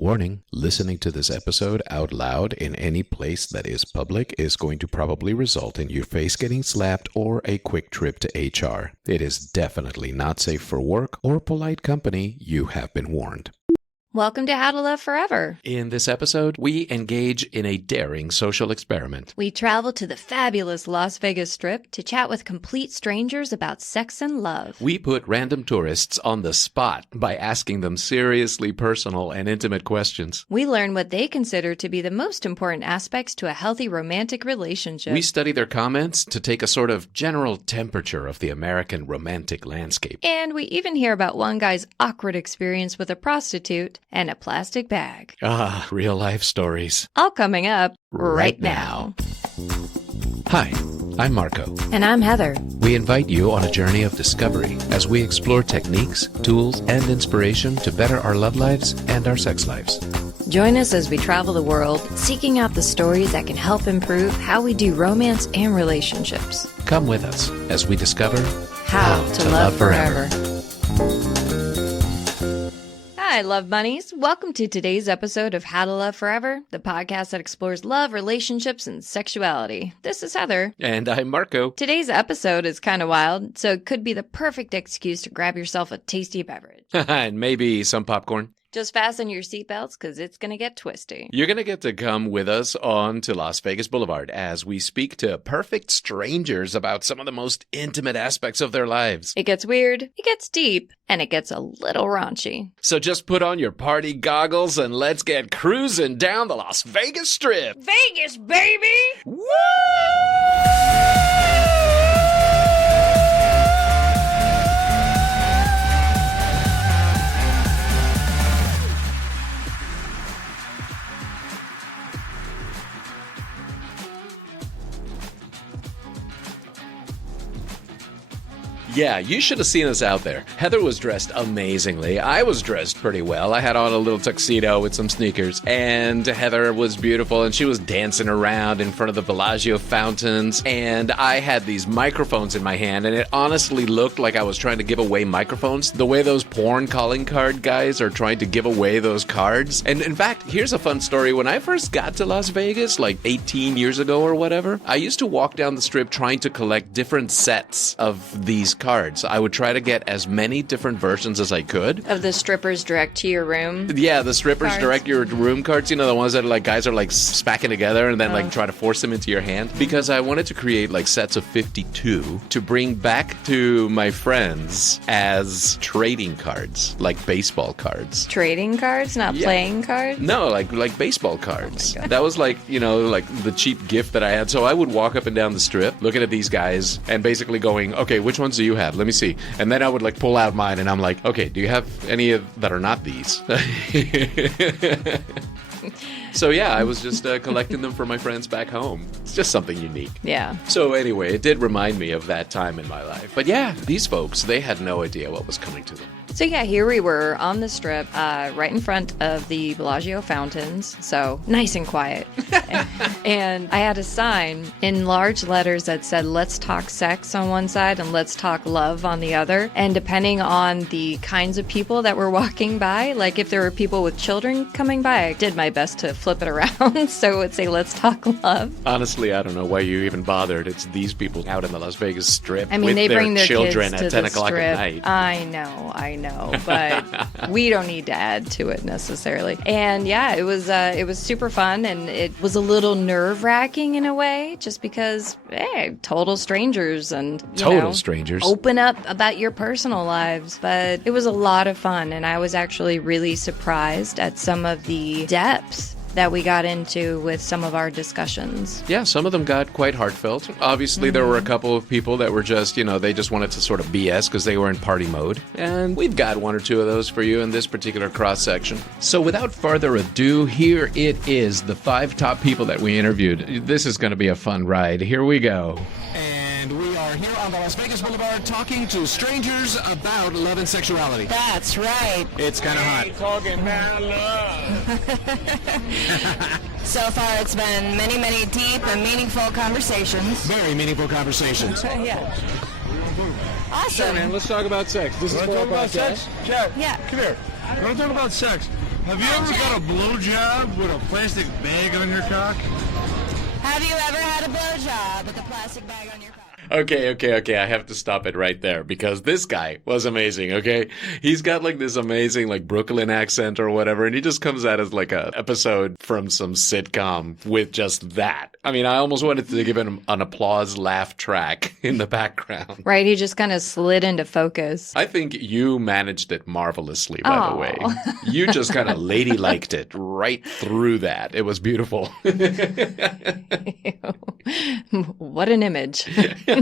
Warning, listening to this episode out loud in any place that is public is going to probably result in your face getting slapped or a quick trip to HR. It is definitely not safe for work or polite company. You have been warned. Welcome to How to Love Forever. In this episode, we engage in a daring social experiment. We travel to the fabulous Las Vegas Strip to chat with complete strangers about sex and love. We put random tourists on the spot by asking them seriously personal and intimate questions. We learn what they consider to be the most important aspects to a healthy romantic relationship. We study their comments to take a sort of general temperature of the American romantic landscape. And we even hear about one guy's awkward experience with a prostitute and a plastic bag. Ah, real life stories. All coming up right now. Hi, I'm Marco. And I'm Heather. We invite you on a journey of discovery as we explore techniques, tools, and inspiration to better our love lives and our sex lives. Join us as we travel the world, seeking out the stories that can help improve how we do romance and relationships. Come with us as we discover How to Love Forever. Hi, love bunnies. Welcome to today's episode of How to Love Forever, the podcast that explores love, relationships, and sexuality. This is Heather. And I'm Marco. Today's episode is kind of wild, so it could be the perfect excuse to grab yourself a tasty beverage. And maybe some popcorn. Just fasten your seatbelts because it's going to get twisty. You're going to get to come with us on to Las Vegas Boulevard as we speak to perfect strangers about some of the most intimate aspects of their lives. It gets weird, it gets deep, and it gets a little raunchy. So just put on your party goggles and let's get cruising down the Las Vegas Strip. Vegas, baby! Woo! Yeah, you should have seen us out there. Heather was dressed amazingly. I was dressed pretty well. I had on a little tuxedo with some sneakers. And Heather was beautiful, and she was dancing around in front of the Bellagio fountains. And I had these microphones in my hand, and it honestly looked like I was trying to give away microphones. The way those porn calling card guys are trying to give away those cards. And in fact, here's a fun story. When I first got to Las Vegas, like 18 years ago or whatever, I used to walk down the strip trying to collect different sets of these cards. I would try to get as many different versions as I could. Of the strippers direct to your room? Yeah, the strippers cards. direct your room cards. You know, the ones that like guys are like smacking together and then like try to force them into your hand. Because I wanted to create like sets of 52 to bring back to my friends as trading cards, like baseball cards. Trading cards, not playing cards? No, like baseball cards. That was like, you know, like the cheap gift that I had. So I would walk up and down the strip, looking at these guys and basically going, okay, which ones do you have? Let me see. And then I would like pull out mine and I'm like, okay, do you have any that are not these? So yeah, I was just collecting them for my friends back home. It's just something unique. Yeah. So anyway, it did remind me of that time in my life. But yeah, these folks, they had no idea what was coming to them. So yeah, here we were on the strip, right in front of the Bellagio fountains. So nice and quiet. And I had a sign in large letters that said, "Let's talk sex" on one side and "Let's talk love" on the other. And depending on the kinds of people that were walking by, like if there were people with children coming by, I did my best to flip it around. So it would say, "Let's talk love." Honestly, I don't know why you even bothered. It's these people out in the Las Vegas Strip I mean, with they bring their children kids to at 10 the o'clock strip. at night. I know, but we don't need to add to it necessarily. And yeah, it was super fun, and it was a little nerve-wracking in a way, just because, hey, total strangers and strangers open up about your personal lives. But it was a lot of fun, and I was actually really surprised at some of the depth that we got into with some of our discussions. Yeah, some of them got quite heartfelt. Obviously, there were a couple of people that were just, they just wanted to sort of BS because they were in party mode. And we've got one or two of those for you in this particular cross-section. So without further ado, here it is, the 5 top people that we interviewed. This is going to be a fun ride. Here we go. And we are here on the Las Vegas Boulevard talking to strangers about love and sexuality. That's right. It's kind of hot. Talking about love. So far, it's been many, many deep and meaningful conversations. Very meaningful conversations. Yeah. Awesome. Sure, man. Let's talk about sex. This is Wanna for talk our about podcast. sex? Chad, Yeah. come here. I want to talk about sex. Have you ever got a blowjob with a plastic bag on your cock? Have you ever had a blowjob with a plastic bag on your cock? Okay. I have to stop it right there because this guy was amazing, okay? He's got like this amazing like Brooklyn accent or whatever, and he just comes out as like a episode from some sitcom with just that. I mean, I almost wanted to give him an applause laugh track in the background. Right, he just kind of slid into focus. I think you managed it marvelously, by the way. You just kind of lady-liked it right through that. It was beautiful. What an image. Have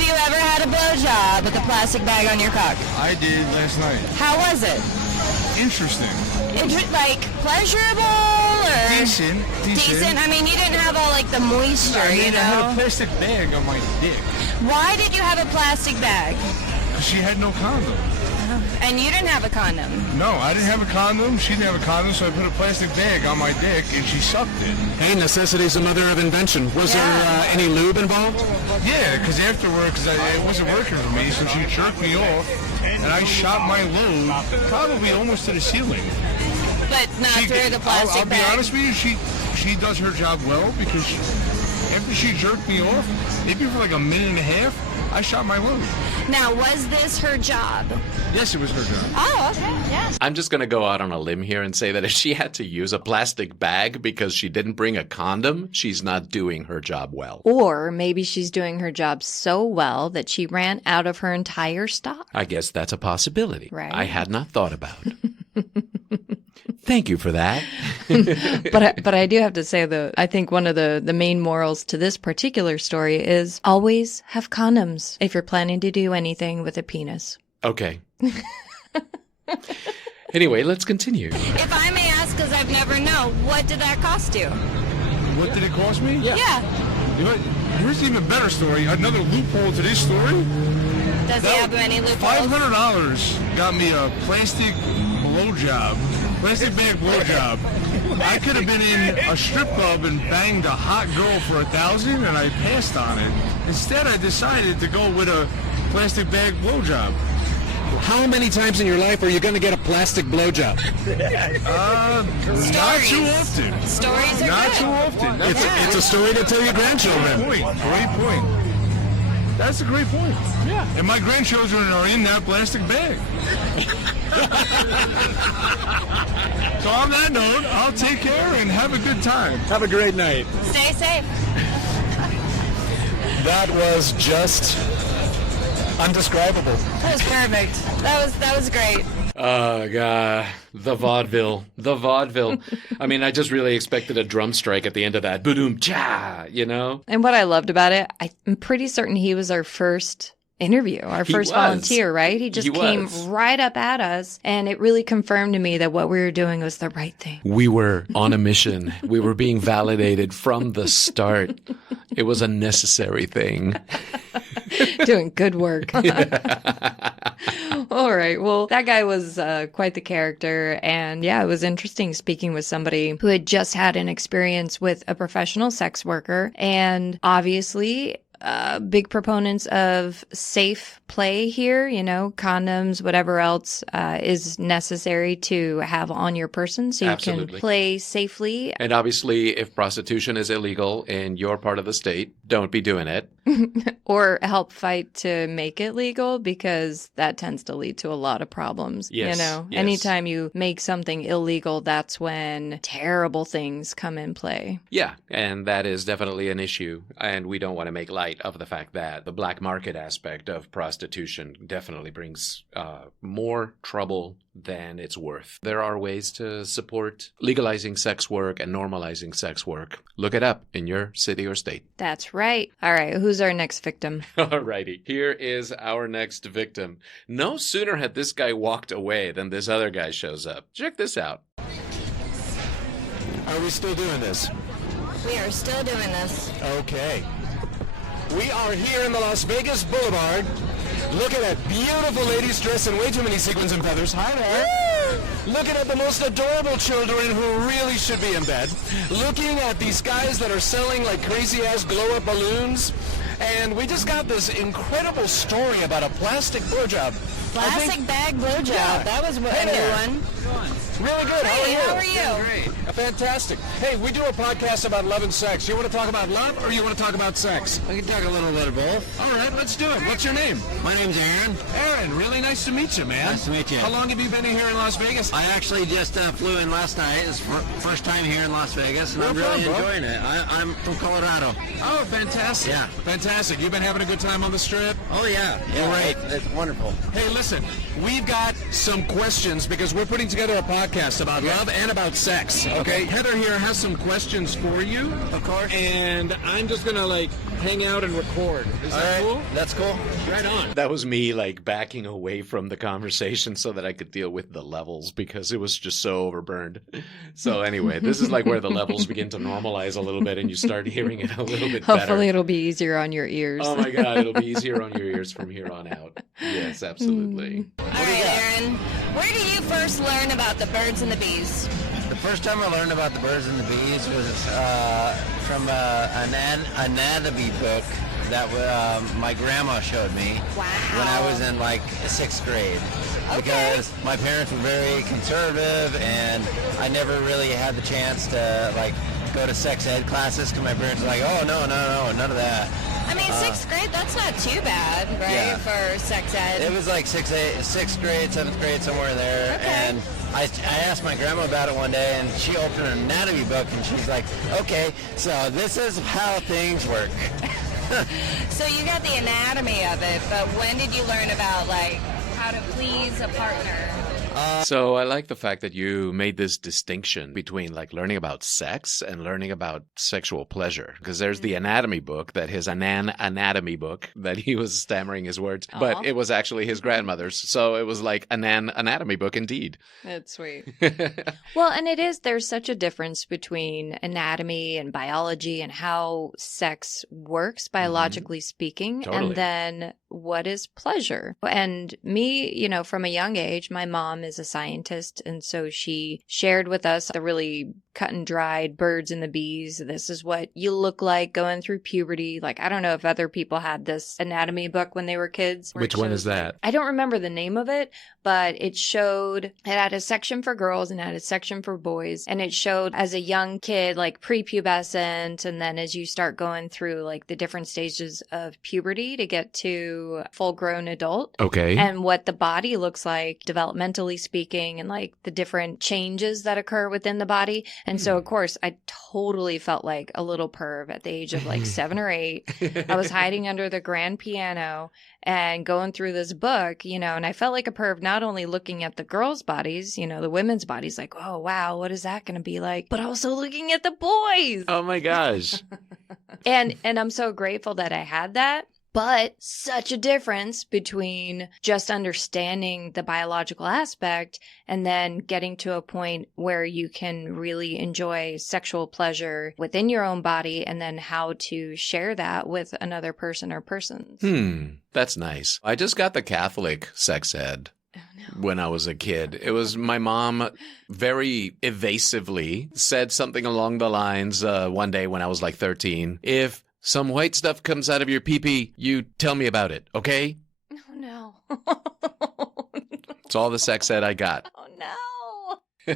you ever had a blowjob with a plastic bag on your cock? I did last night. How was it? Interesting. Like pleasurable or Decent. decent? I mean, you didn't have all like the moisture, I you had a know. plastic bag on my dick. Why did you have a plastic bag? Because she had no condom. And you didn't have a condom. No, I didn't have a condom. She didn't have a condom, so I put a plastic bag on my dick, and she sucked it. Hey, necessity's the mother of invention. Was there any lube involved? Yeah, because afterwards, it wasn't working for me, so she jerked me off, and I shot my load probably almost to the ceiling. But not through the plastic I'll bag. be honest with you, she does her job well, because after she jerked me off, maybe for like a minute and a half, I shot my load. Now, was this her job? Yes, it was her job. Oh, okay, yeah. I'm just going to go out on a limb here and say that if she had to use a plastic bag because she didn't bring a condom, she's not doing her job well. Or maybe she's doing her job so well that she ran out of her entire stock. I guess that's a possibility. Right. I had not thought about. Thank you for that. But I do have to say, though, I think one of the main morals to this particular story is always have condoms if you're planning to do anything with a penis. Okay. Anyway, let's continue. If I may ask, because I've never known, what did that cost you? What did it cost me? Yeah. You know what? Here's an even better story. Another loophole to this story. Does he have any loopholes? $500 got me a plastic blowjob. Plastic bag blowjob. I could have been in a strip club and banged a hot girl for $1,000, and I passed on it. Instead, I decided to go with a plastic bag blowjob. How many times in your life are you going to get a plastic blowjob? Not too often. Stories are Not good. too often. It's a story to tell your grandchildren. Great point. That's a great point. Yeah. And my grandchildren are in that plastic bag. So on that note, I'll take care and have a good time. Have a great night. Stay safe. That was just undescribable. That was perfect. That was great. Oh, God. The vaudeville. I mean, I just really expected a drum strike at the end of that. Boom, cha, you know? And what I loved about it, I'm pretty certain he was our first interview, our He first was. volunteer, right? He just came was. right up at us, and it really confirmed to me that what we were doing was the right thing. We were on a mission. We were being validated from the start. It was a necessary thing. Doing good work. All right. Well, that guy was quite the character. And yeah, it was interesting speaking with somebody who had just had an experience with a professional sex worker. And obviously, big proponents of safe play here, you know, condoms, whatever else is necessary to have on your person so you Absolutely. can play safely. And obviously, if prostitution is illegal in your part of the state, don't be doing it. Or help fight to make it legal, because that tends to lead to a lot of problems. Yes, You know, yes. anytime you make something illegal, that's when terrible things come in play. Yeah, and that is definitely an issue. And we don't want to make light of the fact that the black market aspect of prostitution definitely brings more trouble than it's worth. There are ways to support legalizing sex work and normalizing sex work. Look it up in your city or state. That's right. All right. Who's our next victim? Alrighty, here is our next victim. No sooner had this guy walked away than this other guy shows up. Check this out. Are we still doing this? We are still doing this. Okay. We are here in the Las Vegas Boulevard, looking at beautiful ladies dressed in way too many sequins and feathers. Hi there. Looking at the most adorable children who really should be in bed. Looking at these guys that are selling like crazy-ass glow-up balloons. And we just got this incredible story about a plastic blowjob. Classic bag blowjob. Yeah. That was a Hey new there. one. Really good. Hey, how how are are you? you? Great. Fantastic. Hey, we do a podcast about love and sex. You want to talk about love or you want to talk about sex? We can talk a little bit of both. All right, let's do it. What's your name? My name's Aaron. Aaron, really nice to meet you, man. Nice to meet you. How long have you been here in Las Vegas? I actually just flew in last night. It's first time here in Las Vegas, and Where I'm really from, bro? enjoying it. I'm from Colorado. Oh, fantastic. Yeah. Fantastic. You've been having a good time on the Strip? Oh, yeah. Yeah, Great. It's wonderful. Hey, listen, we've got some questions because we're putting together a podcast about love and about sex, okay? Heather here has some questions for you. Of course. And I'm just going to, hang out and record. Is that cool? That's cool. Right on. That was me backing away from the conversation so that I could deal with the levels because it was just so overburned. So anyway, this is where the levels begin to normalize a little bit and you start hearing it a little bit better. Hopefully it'll be easier on your ears. Oh my God, it'll be easier on your ears from here on out. Yes, absolutely. All right, Aaron. Where did you first learn about the birds and the bees? The first time I learned about the birds and the bees was from an anatomy book that my grandma showed me when I was in 6th grade. Because my parents were very conservative and I never really had the chance to go to sex ed classes because my parents were like, oh, no, none of that. I mean, 6th grade, that's not too bad, right, Yeah. for sex ed? It was 6th grade, 7th grade, somewhere there. Okay. And I asked my grandma about it one day, and she opened an anatomy book, and she's like, okay, so this is how things work. So you got the anatomy of it, but when did you learn about, how to please a partner? So I like the fact that you made this distinction between learning about sex and learning about sexual pleasure, because there's the anatomy book, anatomy book that he was stammering his words, but it was actually his grandmother's. So it was an anatomy book indeed. That's sweet. Well, and there's such a difference between anatomy and biology and how sex works, biologically speaking, Totally. and then what is pleasure. And me, from a young age, my mom is a scientist, and so she shared with us the really cut and dried birds and the bees. This is what you look like going through puberty. I don't know if other people had this anatomy book when they were kids. where Which it one shows, is that? I don't remember the name of it, but it had a section for girls and had a section for boys. And it showed as a young kid, prepubescent, and then as you start going through the different stages of puberty to get to full grown adult. Okay. And what the body looks like developmentally speaking, and the different changes that occur within the body. And so, of course, I totally felt like a little perv at the age of 7 or 8. I was hiding under the grand piano and going through this book, and I felt like a perv not only looking at the girls' bodies, the women's bodies, oh, wow, what is that going to be like? But also looking at the boys. Oh my gosh. And I'm so grateful that I had that. But such a difference between just understanding the biological aspect and then getting to a point where you can really enjoy sexual pleasure within your own body and then how to share that with another person or persons. That's nice. I just got the Catholic sex ed. When I was a kid. It was my mom very evasively said something along the lines one day when I was 13. If some white stuff comes out of your pee-pee, you tell me about it, okay? Oh, no. It's all the sex ed I got. Oh, no.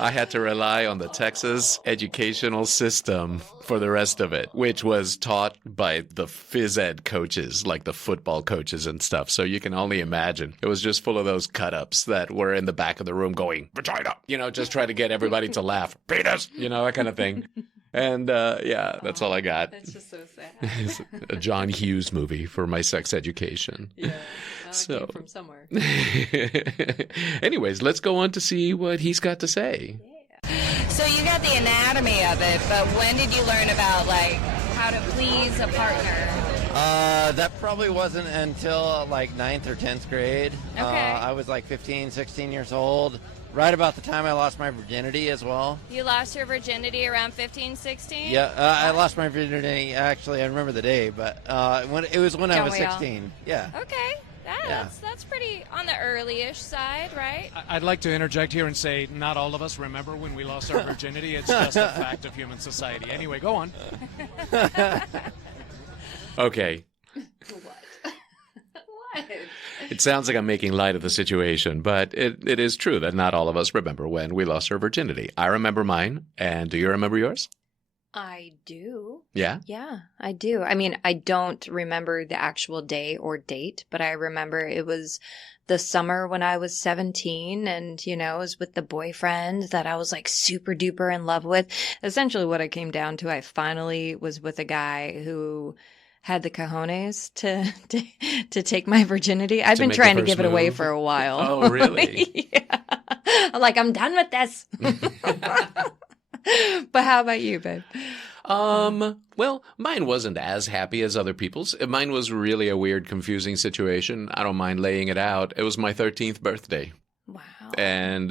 I had to rely on the Texas educational system for the rest of it, which was taught by the phys ed coaches, like the football coaches and stuff. So you can only imagine. It was just full of those cut-ups that were in the back of the room going, vagina, just try to get everybody to laugh. Penis, that kind of thing. And that's all I got. That's just so sad. It's a John Hughes movie for my sex education. Yeah. Came from somewhere. Anyways, let's go on to see what he's got to say. So you got the anatomy of it, but when did you learn about, how to please a partner? That probably wasn't until 9th or 10th grade. Okay. I was 15, 16 years old. Right about the time I lost my virginity as well. You lost your virginity around 15, 16? Yeah, I lost my virginity. Actually, I remember the day, but when I was Don't we all? 16. Yeah. Okay. Yeah. That's pretty on the early-ish side, right? I'd like to interject here and say not all of us remember when we lost our virginity. It's just a fact of human society. Anyway, go on. Okay. What? It sounds like I'm making light of the situation, but it is true that not all of us remember when we lost our virginity. I remember mine, and do you remember yours? I do. Yeah? Yeah, I do. I mean, I don't remember the actual day or date, but I remember it was the summer when I was 17 and, you know, I was with the boyfriend that I was like super duper in love with. Essentially what it came down to, I finally was with a guy who had the cojones to take my virginity. I've been trying to give it away for a while. Oh, really? Yeah. I'm like, I'm done with this. But how about you, babe? Well, mine wasn't as happy as other people's. Mine was really a weird, confusing situation. I don't mind laying it out. It was my 13th birthday. Wow. And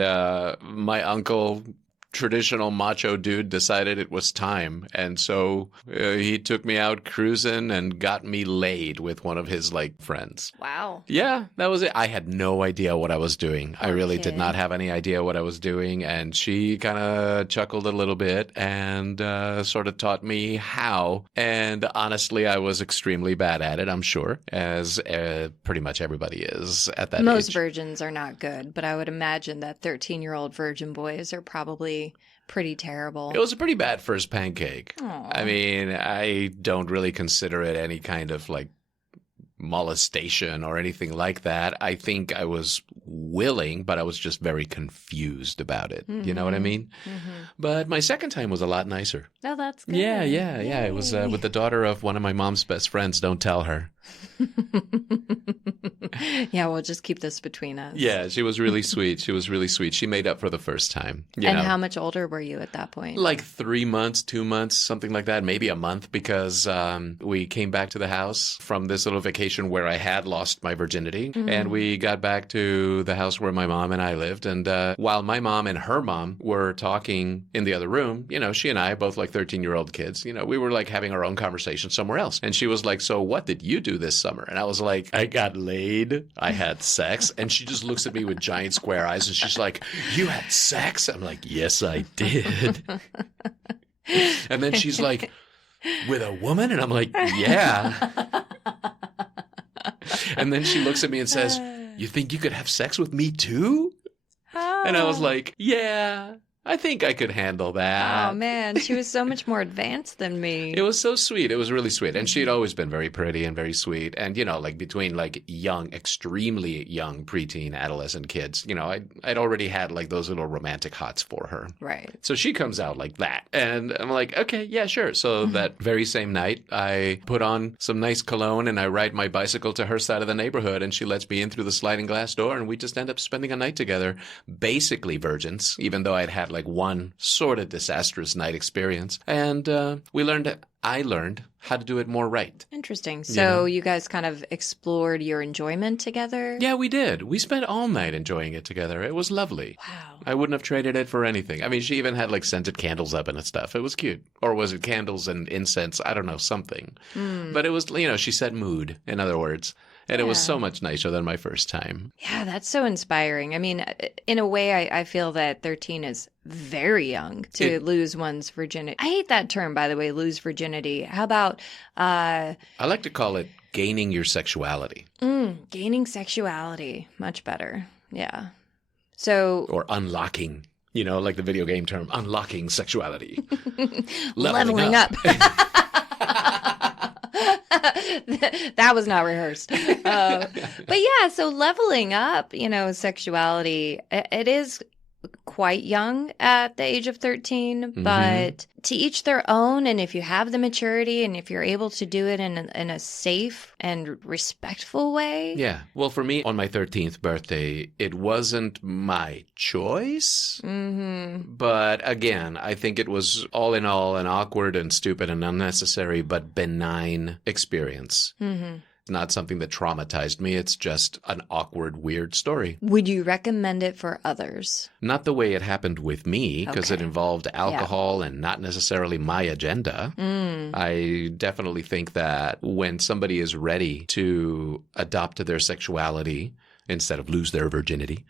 my uncle, traditional macho dude, decided it was time. And so he took me out cruising and got me laid with one of his, like, friends. Wow. Yeah, that was it. I had no idea what I was doing. I really did Okay. not have any idea what I was doing. And she kind of chuckled a little bit and sort of taught me how. And honestly, I was extremely bad at it, I'm sure, as pretty much everybody is at that Most age. virgins are not good, but I would imagine that 13-year-old virgin boys are probably pretty terrible. It was a pretty bad first pancake. Aw. I mean, I don't really consider it any kind of like molestation or anything like that. I think I was willing, but I was just very confused about it. You know what I mean? Mm-hmm. But my second time was a lot nicer. Oh, that's good. Yeah. It was Yay. with the daughter of one of my mom's best friends. Don't tell her. Yeah, we'll just keep this between us. Yeah, she was really sweet. She made up for the first time. You And know? how much older were you at that point? Like 3 months, 2 months, something like that, maybe a month, because we came back to the house from this little vacation where I had lost my virginity. And we got back to the house where my mom and I lived. And while my mom and her mom were talking in the other room, you know, she and I, both like 13-year-old kids, you know, we were like having our own conversation somewhere else. And she was like, so what did you do this summer? And I was like, I got laid. I had sex. And she just looks at me with giant square eyes and she's like, you had sex? I'm like, yes, I did. And then she's like, with a woman? And I'm like, yeah. And then she looks at me and says, you think you could have sex with me too? And I was like, yeah, I think I could handle that. Oh, man. She was so much more advanced than me. It was so sweet. It was really sweet. And she'd always been very pretty and very sweet. And, you know, like between like young, extremely young preteen adolescent kids, you know, I'd already had like those little romantic hots for her. Right. So she comes out like that. And I'm like, okay, yeah, sure. So that very same night, I put on some nice cologne and I ride my bicycle to her side of the neighborhood and she lets me in through the sliding glass door and we just end up spending a night together, basically virgins, even though I'd had like one sort of disastrous night experience. And I learned how to do it more right. Interesting. So you guys kind of explored your enjoyment together? Yeah, we did. We spent all night enjoying it together. It was lovely. Wow. I wouldn't have traded it for anything. I mean, she even had like scented candles up and stuff. It was cute. Or was it candles and incense? I don't know, something. But it was, you know, she set mood, in other words. And it was so much nicer than my first time. Yeah, that's so inspiring. I mean, in a way, I feel that 13 is very young to lose one's virginity. I hate that term, by the way, lose virginity. How about I like to call it gaining your sexuality. gaining sexuality? Much better. Yeah. So Or unlocking, you know, like the video game term, unlocking sexuality. leveling up. That was not rehearsed. But yeah, so leveling up, you know, sexuality, it is quite young at the age of 13, but to each their own. And if you have the maturity and if you're able to do it in a safe and respectful way. Yeah. Well, for me, on my 13th birthday, it wasn't my choice. But again, I think it was all in all an awkward and stupid and unnecessary but benign experience. Not something that traumatized me. It's just an awkward, weird story. Would you recommend it for others? Not the way it happened with me, because it Okay. involved alcohol and not necessarily my agenda. I definitely think that when somebody is ready to adopt to their sexuality instead of lose their virginity,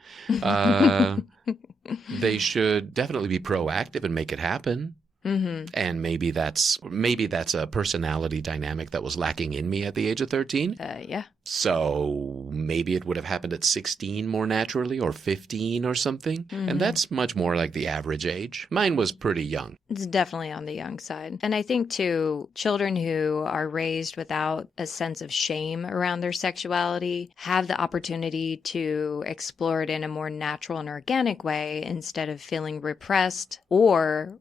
they should definitely be proactive and make it happen. And maybe that's a personality dynamic that was lacking in me at the age of 13. Yeah. So maybe it would have happened at 16 more naturally, or 15 or something. And that's much more like the average age. Mine was pretty young. It's definitely on the young side. And I think, too, children who are raised without a sense of shame around their sexuality have the opportunity to explore it in a more natural and organic way instead of feeling repressed or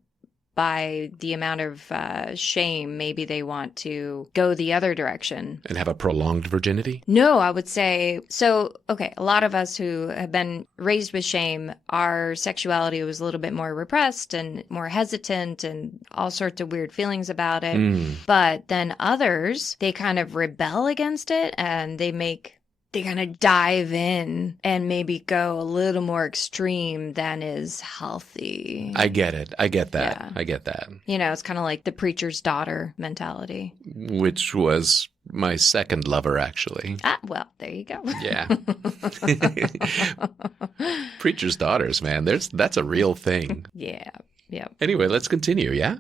by the amount of shame. Maybe they want to go the other direction. And have a prolonged virginity? No, I would say, so, okay, a lot of us who have been raised with shame, our sexuality was a little bit more repressed and more hesitant and all sorts of weird feelings about it. But then others, they kind of rebel against it and they kind of dive in and maybe go a little more extreme than is healthy. I get it. I get that. Yeah. I get that. You know, it's kind of like the preacher's daughter mentality. Which was my second lover, actually. Ah, well, there you go. Yeah. Preacher's daughters, man. That's a real thing. Yeah. Anyway, let's continue, yeah?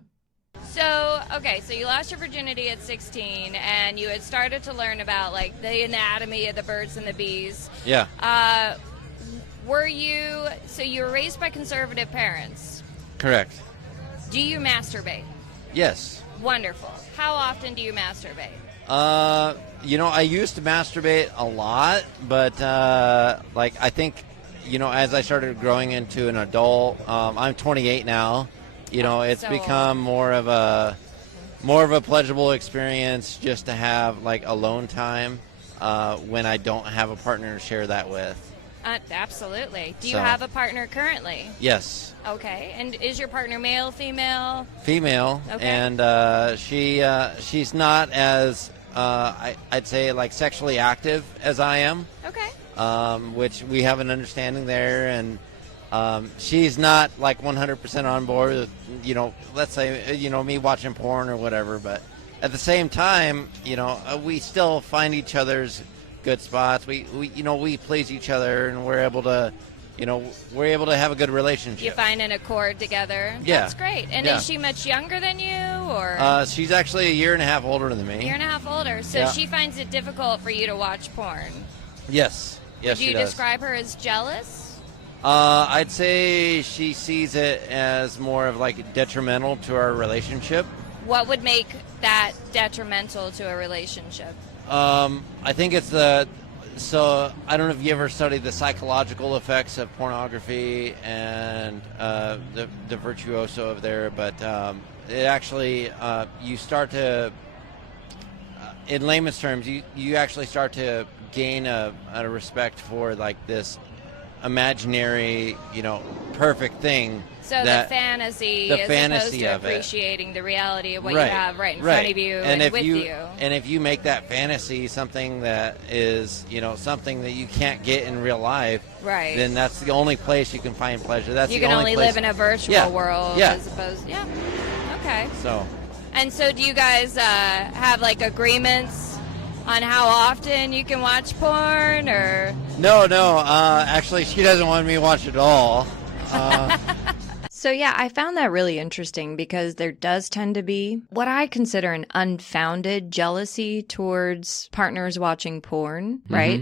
So, okay, so you lost your virginity at 16, and you had started to learn about, like, the anatomy of the birds and the bees. Yeah. So you were raised by conservative parents. Correct. Do you masturbate? Yes. Wonderful. How often do you masturbate? I used to masturbate a lot, but, I think, as I started growing into an adult, I'm 28 now. It's become more of a pleasurable experience just to have like alone time when I don't have a partner to share that with. Absolutely. Do you have a partner currently? Yes. Okay. And is your partner male, female? Female. Okay. And she's not as I'd say like sexually active as I am. Okay. Which we have an understanding there, and she's not like 100% on board with, let's say, me watching porn or whatever. But at the same time, we still find each other's good spots. We please each other, and we're able to have a good relationship. You find an accord together. Yeah. That's great. And Yeah. is she much younger than you, or? She's actually a year and a half older than me. A year and a half older. So Yeah. she finds it difficult for you to watch porn. Yes. Yes, Do you she does. describe her as jealous? I'd say she sees it as more of like detrimental to our relationship. What would make that detrimental to a relationship? I think it's so I don't know if you ever studied the psychological effects of pornography and the virtuoso of there, but it actually you start to, in layman's terms, you actually start to gain a respect for like this imaginary, perfect thing. So that, the fantasy the as fantasy opposed to of it. appreciating the reality of what Right, you have right in right. front of you and if with you. And if you make that fantasy something that is, something that you can't get in real life, Right. then that's the only place you can find pleasure. That's You the can only only place. live in a virtual Yeah, world yeah. as opposed. Yeah. Okay. So, And so do you guys have like agreements on how often you can watch porn, or? no, actually, she doesn't want me to watch it all. So, yeah, I found that really interesting because there does tend to be what I consider an unfounded jealousy towards partners watching porn, right?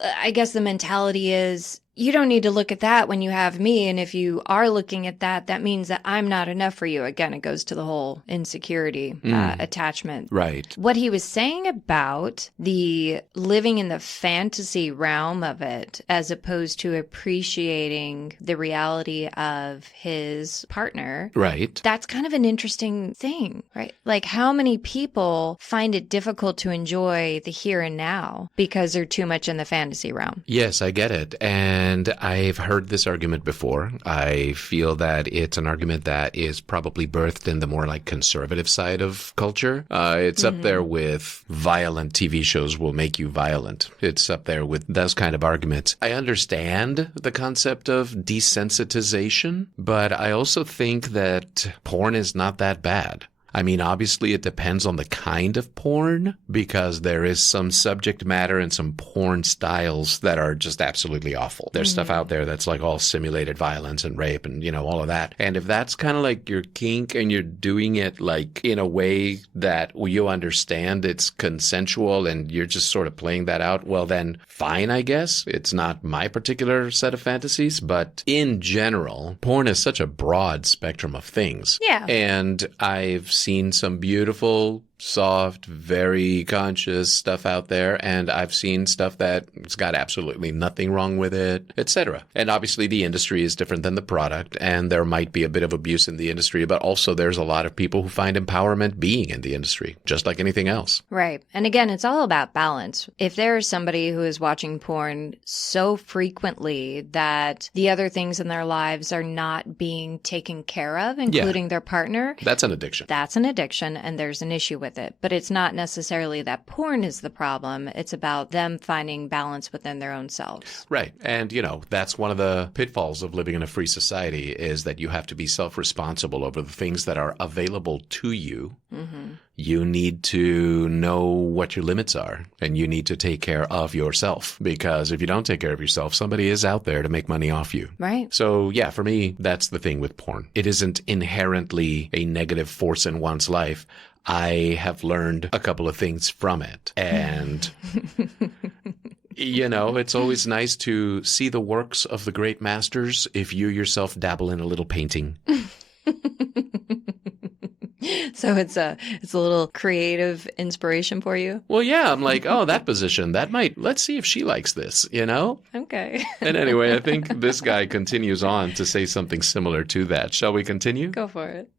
I guess the mentality is, you don't need to look at that when you have me. And if you are looking at that, that means that I'm not enough for you. Again, it goes to the whole insecurity attachment. Right. What he was saying about the living in the fantasy realm of it, as opposed to appreciating the reality of his partner. Right. That's kind of an interesting thing, right? Like, how many people find it difficult to enjoy the here and now because they're too much in the fantasy realm? Yes, I get it. And I've heard this argument before. I feel that it's an argument that is probably birthed in the more like conservative side of culture. It's up there with violent TV shows will make you violent. It's up there with those kind of arguments. I understand the concept of desensitization, but I also think that porn is not that bad. I mean, obviously it depends on the kind of porn, because there is some subject matter and some porn styles that are just absolutely awful. There's stuff out there that's like all simulated violence and rape and, all of that. And if that's kind of like your kink and you're doing it like in a way that you understand it's consensual and you're just sort of playing that out, well then fine, I guess. It's not my particular set of fantasies, but in general, porn is such a broad spectrum of things. Yeah. And I've seen some beautiful, soft, very conscious stuff out there, and I've seen stuff that's got absolutely nothing wrong with it, etc. And obviously the industry is different than the product, and there might be a bit of abuse in the industry, but also there's a lot of people who find empowerment being in the industry, just like anything else. Right. And again, it's all about balance. If there is somebody who is watching porn so frequently that the other things in their lives are not being taken care of, including their partner, that's an addiction. That's an addiction, and there's an issue with it. But it's not necessarily that porn is the problem. It's about them finding balance within their own selves. Right. And, that's one of the pitfalls of living in a free society, is that you have to be self-responsible over the things that are available to you. Mm-hmm. You need to know what your limits are, and you need to take care of yourself, because if you don't take care of yourself, somebody is out there to make money off you. Right. So, yeah, for me, that's the thing with porn. It isn't inherently a negative force in one's life. I have learned a couple of things from it. And, it's always nice to see the works of the great masters if you yourself dabble in a little painting. So it's a little creative inspiration for you? Well, yeah, I'm like, that position, let's see if she likes this, Okay. And anyway, I think this guy continues on to say something similar to that. Shall we continue? Go for it.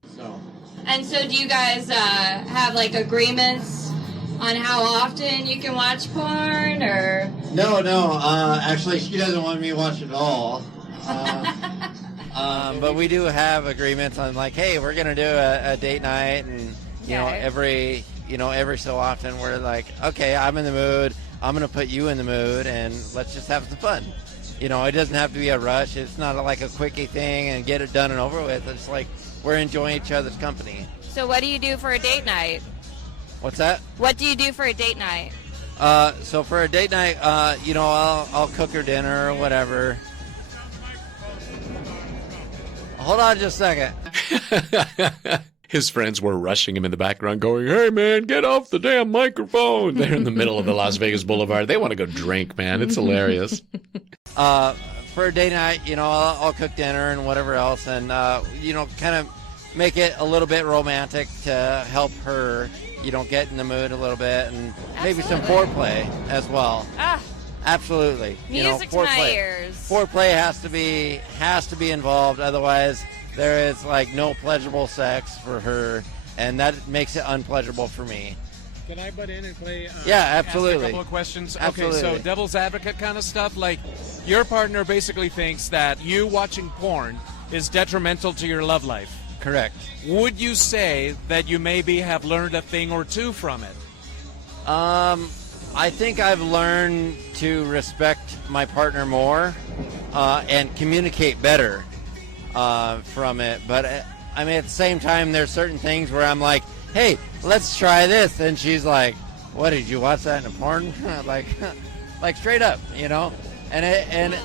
And so do you guys have like agreements on how often you can watch porn, or? No. Actually, she doesn't want me to watch it at all. But we do have agreements on like, hey, we're gonna do a date night, and every so often we're like, okay, I'm in the mood. I'm gonna put you in the mood, and let's just have some fun. It doesn't have to be a rush. It's not like a quickie thing and get it done and over with. It's like we're enjoying each other's company. So what do you do for a date night? What's that? What do you do for a date night? So for a date night, I'll cook her dinner or whatever. Hold on just a second. His friends were rushing him in the background going, hey, man, get off the damn microphone. They're in the middle of the Las Vegas Boulevard. They want to go drink, man. It's hilarious. For a date night, I'll cook dinner and whatever else, and, kind of make it a little bit romantic to help her, get in the mood a little bit, and maybe some foreplay as well. Absolutely. Music to my ears. Foreplay has to be involved, otherwise there is like no pleasurable sex for her, and that makes it unpleasurable for me. Can I butt in and play? Yeah, absolutely. Ask a couple of questions. Absolutely. Okay, so devil's advocate kind of stuff. Like, your partner basically thinks that you watching porn is detrimental to your love life. Correct. Would you say that you maybe have learned a thing or two from it? I think I've learned to respect my partner more and communicate better from it. But at the same time, there's certain things where I'm like, hey, let's try this. And she's like, what, did you watch that in a porn? like straight up, And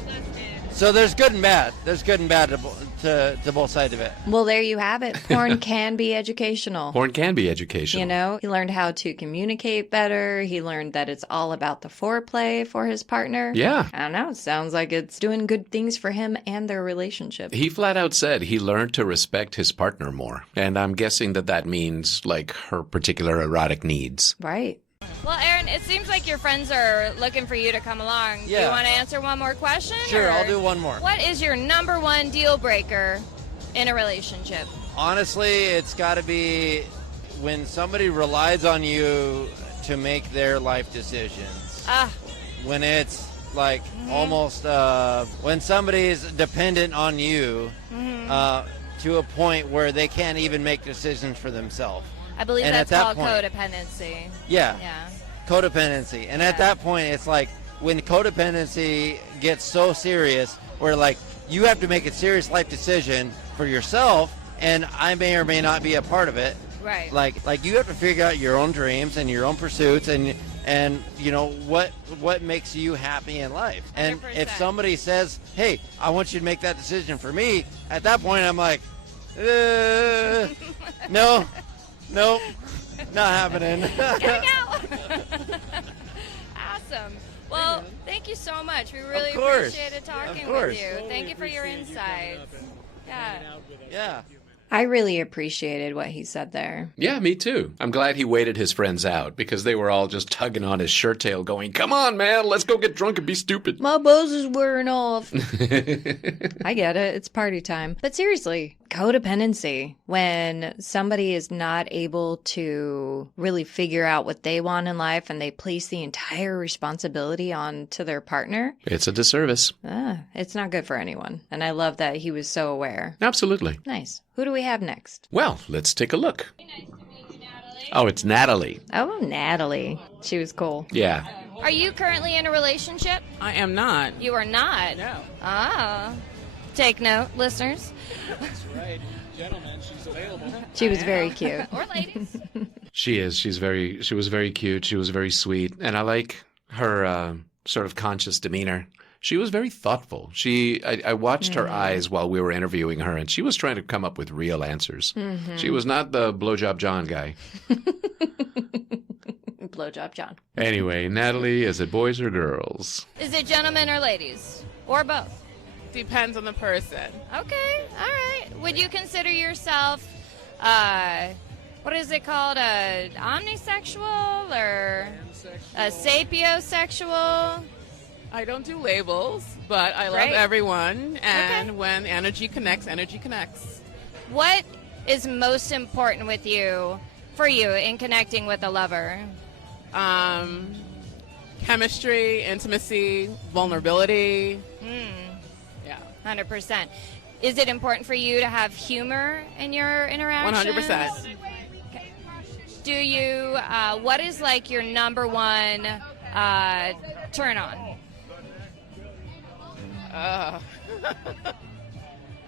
so there's good and bad. There's good and bad to both sides of it. Well, there you have it. Porn can be educational. Porn can be educational. He learned how to communicate better. He learned that it's all about the foreplay for his partner. Yeah. I don't know. It sounds like it's doing good things for him and their relationship. He flat out said he learned to respect his partner more. And I'm guessing that means like her particular erotic needs. Right. Well, Aaron, it seems like your friends are looking for you to come along. Yeah. Do you want to answer one more question? Sure, or I'll do one more. What is your number one deal breaker in a relationship? Honestly, it's got to be when somebody relies on you to make their life decisions. When it's like almost when somebody's dependent on you to a point where they can't even make decisions for themselves. I believe and that's at that called point, codependency. Yeah. Yeah. Codependency. And at that point, it's like when codependency gets so serious where like you have to make a serious life decision for yourself, and I may or may not be a part of it. Right. Like you have to figure out your own dreams and your own pursuits and you know what makes you happy in life. And 100%. if somebody says, "Hey, I want you to make that decision for me," at that point I'm like, no, not happening. Gotta go. Awesome. Well, thank you so much. We really Of course. appreciated talking Of course. with you. Thank you for your insights. Yeah. Yeah. I really appreciated what he said there. Yeah, me too. I'm glad he waited his friends out because they were all just tugging on his shirt tail going, come on, man, let's go get drunk and be stupid. My buzz is wearing off. I get it. It's party time. But seriously, codependency, when somebody is not able to really figure out what they want in life and they place the entire responsibility on to their partner, It's a disservice. it's not good for anyone. And I love that he was so aware. Absolutely. Nice. Who do we have next? Well, let's take a look. Oh, it's Natalie. Oh, Natalie. She was cool. Yeah. Are you currently in a relationship? I am not. You are not? No. Ah. Take note, listeners. That's right. Gentlemen, she's available. She was very cute. Or ladies. She is. She was very cute. She was very sweet. And I like her sort of conscious demeanor. She was very thoughtful. I watched her eyes while we were interviewing her, and she was trying to come up with real answers. Mm-hmm. She was not the blowjob John guy. Blowjob John. Anyway, Natalie, is it boys or girls? Is it gentlemen or ladies? Or both? Depends on the person. Okay, all right. Would you consider yourself, what is it called, a omnisexual or a sapiosexual? I don't do labels, but I love Great. everyone. And Okay. when energy connects, energy connects. What is most important for you in connecting with a lover? Chemistry, intimacy, vulnerability. Yeah. 100%. Is it important for you to have humor in your interactions? 100%. Do you, what is like your number one turn on?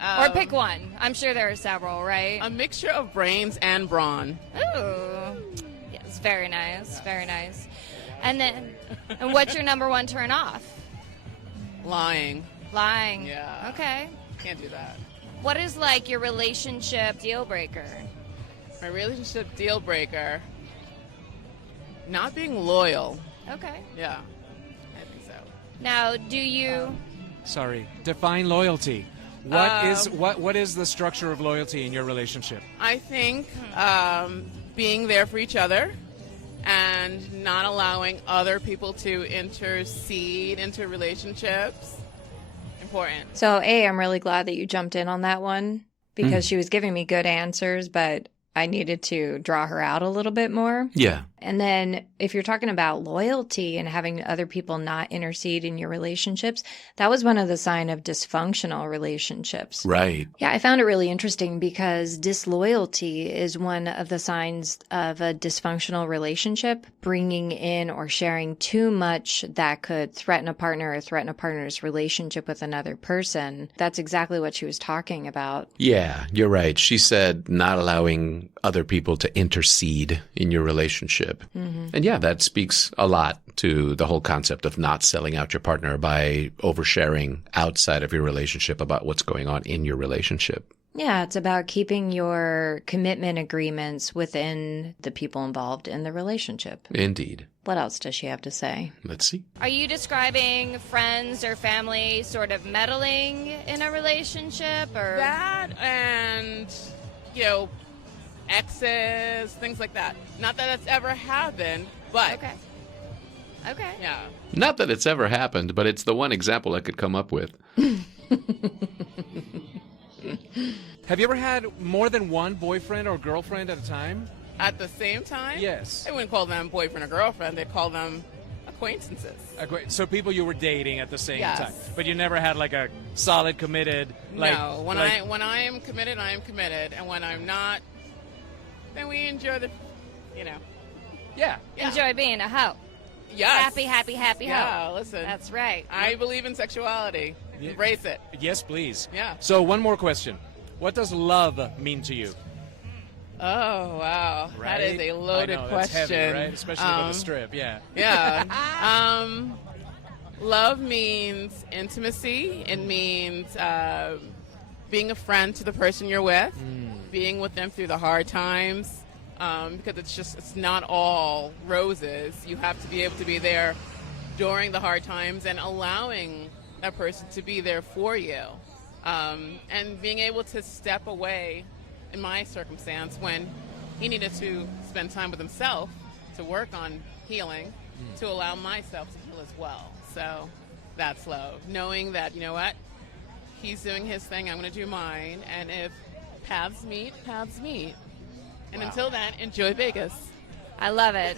Or pick one. I'm sure there are several, right? A mixture of brains and brawn. Ooh. Yes, very nice. Very nice. And what's your number one turn off? Lying. Lying. Yeah. Okay. Can't do that. What is like your relationship deal breaker? My relationship deal breaker. Not being loyal. Okay. Yeah. I think so. Now, do you... Sorry. Define loyalty. What is the structure of loyalty in your relationship? I think being there for each other and not allowing other people to intercede into relationships. Important. So, I'm really glad that you jumped in on that one because she was giving me good answers, but I needed to draw her out a little bit more. Yeah. And then if you're talking about loyalty and having other people not intercede in your relationships, that was one of the signs of dysfunctional relationships. Right. Yeah, I found it really interesting because disloyalty is one of the signs of a dysfunctional relationship, bringing in or sharing too much that could threaten a partner or threaten a partner's relationship with another person. That's exactly what she was talking about. Yeah, you're right. She said not allowing other people to intercede in your relationship. Mm-hmm. And yeah, that speaks a lot to the whole concept of not selling out your partner by oversharing outside of your relationship about what's going on in your relationship. Yeah, it's about keeping your commitment agreements within the people involved in the relationship. Indeed. What else does she have to say? Let's see. Are you describing friends or family sort of meddling in a relationship? Or That and, exes, things like that. Not that it's ever happened, but Okay. yeah. Not that it's ever happened, but it's the one example I could come up with. Have you ever had more than one boyfriend or girlfriend at a time? At the same time? Yes. They wouldn't call them boyfriend or girlfriend. They'd call them acquaintances. So people you were dating at the same Yes. time, but you never had like a solid committed. No, when I am committed, I am committed, and when I'm not, then we enjoy the, Yeah. Enjoy being a hoe. Yes. Happy Yeah, hoe. listen. That's right. I believe in sexuality. Yeah. Embrace it. Yes, please. Yeah. So one more question: what does love mean to you? Oh, wow. Right? That is a loaded I know, that's question. heavy, right? Especially on the strip, yeah. Yeah. Love means intimacy. It means being a friend to the person you're with, being with them through the hard times, because it's not all roses. You have to be able to be there during the hard times and allowing that person to be there for you, and being able to step away. In my circumstance, when he needed to spend time with himself to work on healing, to allow myself to heal as well. So that's love. Knowing that, you know what, he's doing his thing, I'm going to do mine, and if paths meet, paths meet. And until then, enjoy Vegas. I love it.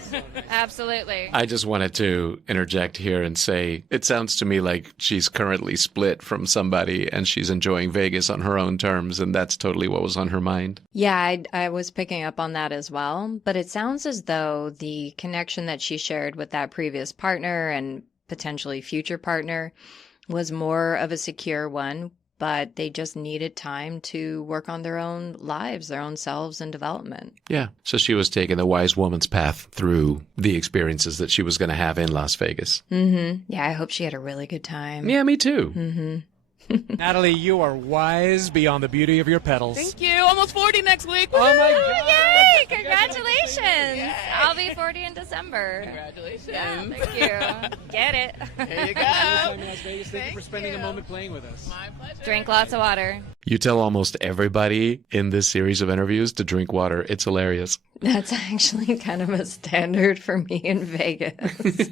Absolutely. I just wanted to interject here and say it sounds to me like she's currently split from somebody and she's enjoying Vegas on her own terms, and that's totally what was on her mind. Yeah, I was picking up on that as well. But it sounds as though the connection that she shared with that previous partner and potentially future partner was more of a secure one, but they just needed time to work on their own lives, their own selves and development. Yeah. So she was taking the wise woman's path through the experiences that she was going to have in Las Vegas. Mm-hmm. Yeah, I hope she had a really good time. Yeah, me too. Mm-hmm. Natalie, you are wise beyond the beauty of your petals. Thank you. Almost 40 next week. Oh, my God. Yay! Congratulations. I'll be 40 in December. Congratulations. Yeah, thank you. Get it. There you go. Time in Las Vegas. Thank you for spending a moment playing with us. My pleasure. Drink lots of water. You tell almost everybody in this series of interviews to drink water. It's hilarious. That's actually kind of a standard for me in Vegas.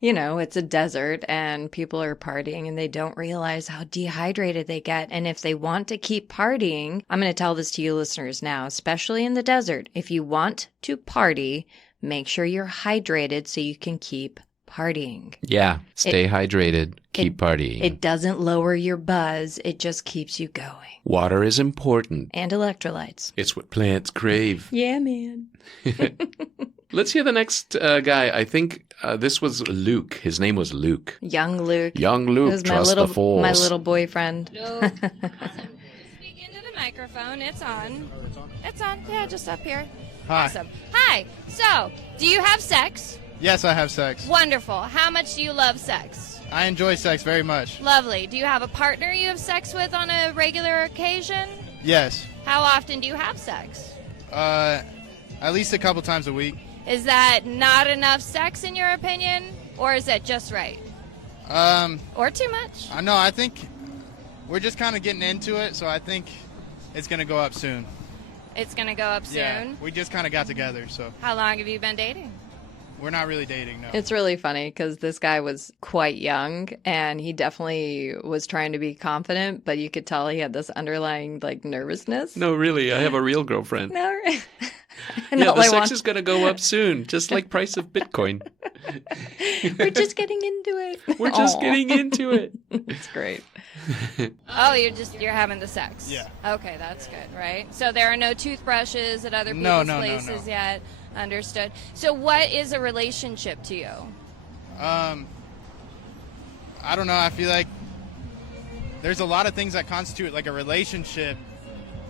You know, it's a desert and people are partying and they don't realize how dehydrated they get. And if they want to keep partying, I'm going to tell this to you listeners now, especially in the desert. If you want to party, make sure you're hydrated so you can keep partying. Yeah. Stay hydrated. Keep partying. It doesn't lower your buzz. It just keeps you going. Water is important. And electrolytes. It's what plants crave. Yeah, man. Let's hear the next guy. I think this was Luke. His name was Luke. Young Luke. Young It Luke, was trust the force. my little boyfriend. Awesome. Speak into the microphone. It's on. It's on. Yeah, just up here. Hi. Awesome. Hi. So, do you have sex? Yes, I have sex. Wonderful. How much do you love sex? I enjoy sex very much. Lovely. Do you have a partner you have sex with on a regular occasion? Yes. How often do you have sex? At least a couple times a week. Is that not enough sex in your opinion? Or is that just right? Or too much? I know, I think we're just kind of getting into it, so I think it's going to go up soon. It's going to go up soon? Yeah, we just kind of got together, so. How long have you been dating? We're not really dating, no. It's really funny because this guy was quite young and he definitely was trying to be confident, but you could tell he had this underlying like nervousness. No, really. I have a real girlfriend. No, Yeah, the sex is going to go up soon, just like price of Bitcoin. We're just getting into it. We're just getting into it. It's great. Oh, you're having the sex. Yeah. Okay, that's good, right? So there are no toothbrushes at other No, people's no, no, places no. yet. Understood. So what is a relationship to you? I don't know, I feel like there's a lot of things that constitute like a relationship,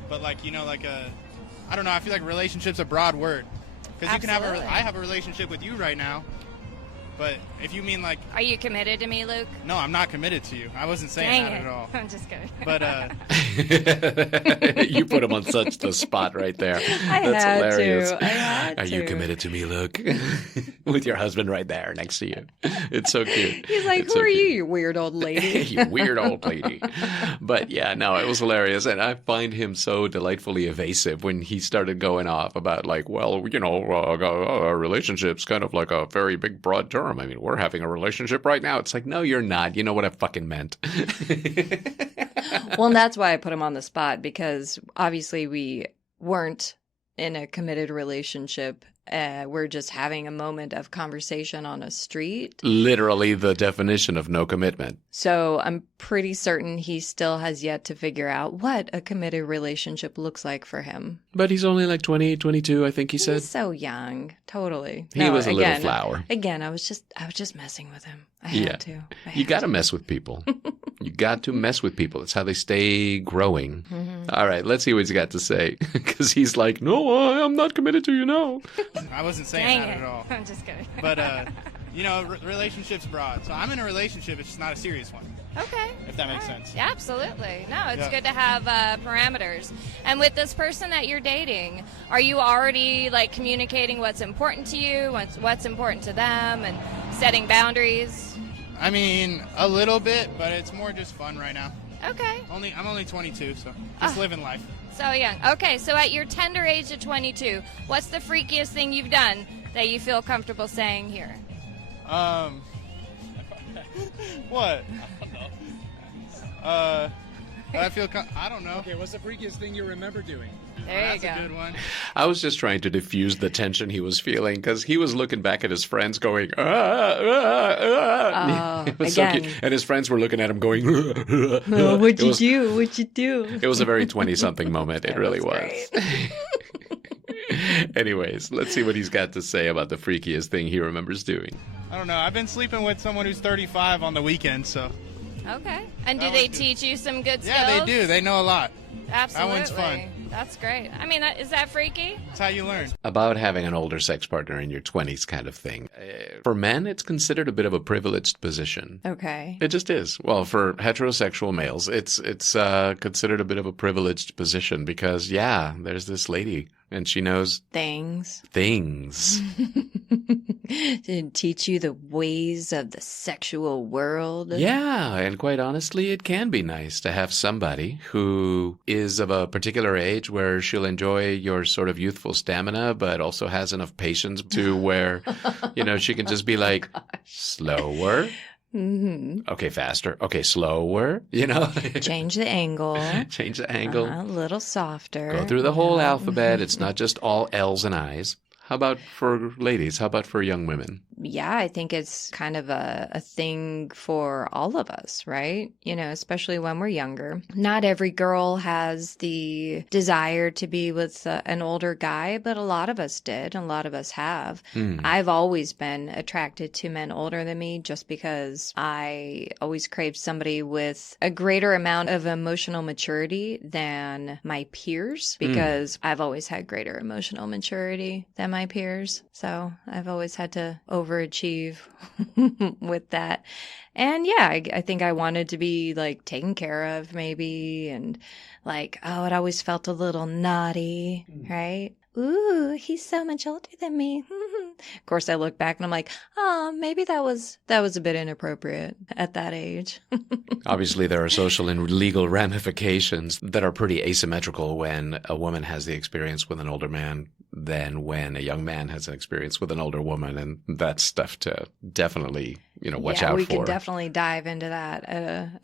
but like, you know, like I don't know, I feel like relationship's a broad word. Because you can have I have a relationship with you right now, but if you mean like... Are you committed to me, Luke? No, I'm not committed to you. I wasn't saying that at all. I'm just kidding. But You put him on such the spot right there. I That's had hilarious. to. I had Are you to. committed to me, Luke? With your husband right there next to you. It's so cute. He's like, It's who so are you, cute. you weird old lady? You weird old lady. But yeah, no, it was hilarious. And I find him so delightfully evasive when he started going off about like, well, you know, a relationship's kind of like a very big, broad term. I mean, we're having a relationship right now. It's like, no, you're not. You know what I fucking meant. Well, and that's why I put him on the spot because obviously we weren't in a committed relationship. We're just having a moment of conversation on a street. Literally the definition of no commitment. So I'm pretty certain he still has yet to figure out what a committed relationship looks like for him. But he's only like 20, 22, I think he said. He's so young. Totally. He was a little flower. Again, I was just messing with him. I Yeah. had to. You got to mess with people. You got to mess with people. It's how they stay growing. Mm-hmm. All right, let's see what he's got to say. Because he's like, no, I'm not committed to you now. I wasn't saying Dang that it. at all. I'm just kidding. But, relationships broad. So I'm in a relationship. It's just not a serious one. Okay. If that makes All right. sense. Yeah, absolutely. No, it's Yeah. good to have parameters. And with this person that you're dating, are you already like communicating what's important to you, what's important to them, and setting boundaries? I mean, a little bit, but it's more just fun right now. Okay. I'm only 22, so just living life. So young. Okay, so at your tender age of 22, what's the freakiest thing you've done that you feel comfortable saying here? What? I don't know. Okay, what's the freakiest thing you remember doing? There you That's go. a good one. I was just trying to diffuse the tension he was feeling because he was looking back at his friends going, It was so again. cute. And his friends were looking at him going, Oh, what'd you do? What'd you do? It was a very 20-something moment. It really was. Anyways, let's see what he's got to say about the freakiest thing he remembers doing. I don't know. I've been sleeping with someone who's 35 on the weekend, so. Okay. And do That they was good. teach you some good skills? Yeah, they do. They know a lot. Absolutely. That one's fun. That's great. I mean, is that freaky? That's how you learn. About having an older sex partner in your 20s kind of thing. For men, it's considered a bit of a privileged position. Okay. It just is. Well, for heterosexual males, it's considered a bit of a privileged position because, yeah, there's this lady and she knows Things. To teach you the ways of the sexual world. Yeah, and quite honestly, it can be nice to have somebody who is of a particular age where she'll enjoy your sort of youthful stamina, but also has enough patience to where, she can just be like, slower. Mm-hmm. Okay, faster. Okay, slower. Change the angle. Change the angle. A little softer. Go through the whole alphabet. It's not just all L's and I's. How about for ladies? How about for young women? Yeah, I think it's kind of a thing for all of us, right? Especially when we're younger. Not every girl has the desire to be with an older guy, but a lot of us did. A lot of us have. I've always been attracted to men older than me just because I always craved somebody with a greater amount of emotional maturity than my peers because I've always had greater emotional maturity than my peers. So I've always had to overachieve with that. And yeah, I think I wanted to be like taken care of maybe. And like, it always felt a little naughty, right? Ooh, he's so much older than me. Of course, I look back and I'm like, maybe that was a bit inappropriate at that age. Obviously, there are social and legal ramifications that are pretty asymmetrical when a woman has the experience with an older man than when a young man has an experience with an older woman. And that's stuff to definitely, watch out for. We can definitely dive into that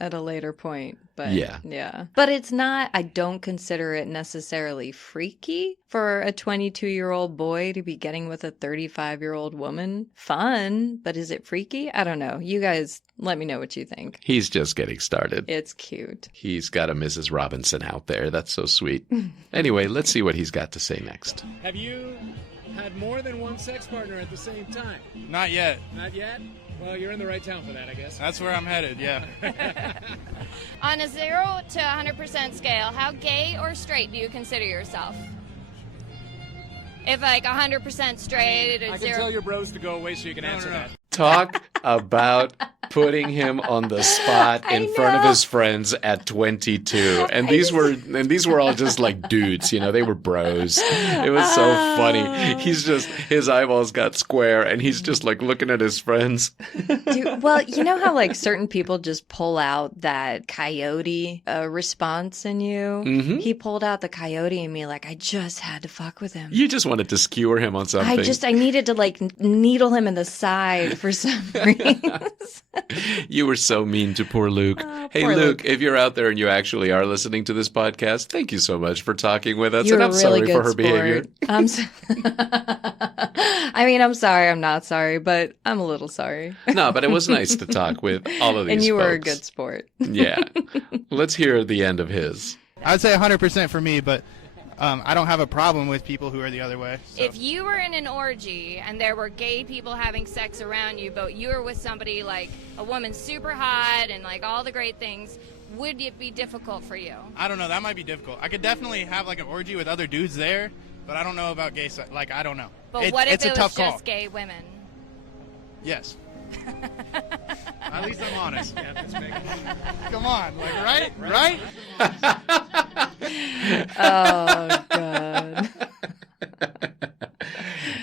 at a later point. But yeah. But it's not, I don't consider it necessarily freaky for a 22-year-old boy to be getting with a 35-year-old woman. Fun, but is it freaky? I don't know. You guys, let me know what you think. He's just getting started. It's cute. He's got a Mrs. Robinson out there. That's so sweet. Anyway, let's see what he's got to say next. Have you had more than one sex partner at the same time? Not yet. Not yet? Well, you're in the right town for that, I guess. That's where I'm headed, yeah. On a 0 to 100% scale, how gay or straight do you consider yourself? If like 100% straight or I can 0. tell your bros to go away so you can answer that. Talk about putting him on the spot in front of his friends at 22. And these were all just like dudes, they were bros. It was so funny. His eyeballs got square and he's just like looking at his friends. Dude, well, you know how like certain people just pull out that coyote response in you? Mm-hmm. He pulled out the coyote in me like I just had to fuck with him. You just wanted to skewer him on something. I needed to like needle him in the side for some reason. You were so mean to poor Luke. Hey, poor Luke, if you're out there and you actually are listening to this podcast, thank you so much for talking with us. You're and I'm a really sorry good for her sport. behavior. I'm I'm sorry. I'm not sorry, but I'm a little sorry. No, but it was nice to talk with all of these And you were a folks. good sport. Yeah. Let's hear the end of his. I'd say 100% for me, but I don't have a problem with people who are the other way. So. If you were in an orgy and there were gay people having sex around you, but you were with somebody like a woman super hot and like all the great things, would it be difficult for you? I don't know. That might be difficult. I could definitely have like an orgy with other dudes there, but I don't know about gay sex. Like, I don't know. But what if it's it a was tough just call. gay women? Yes. At least I'm honest. Come on, like, right? Oh, God.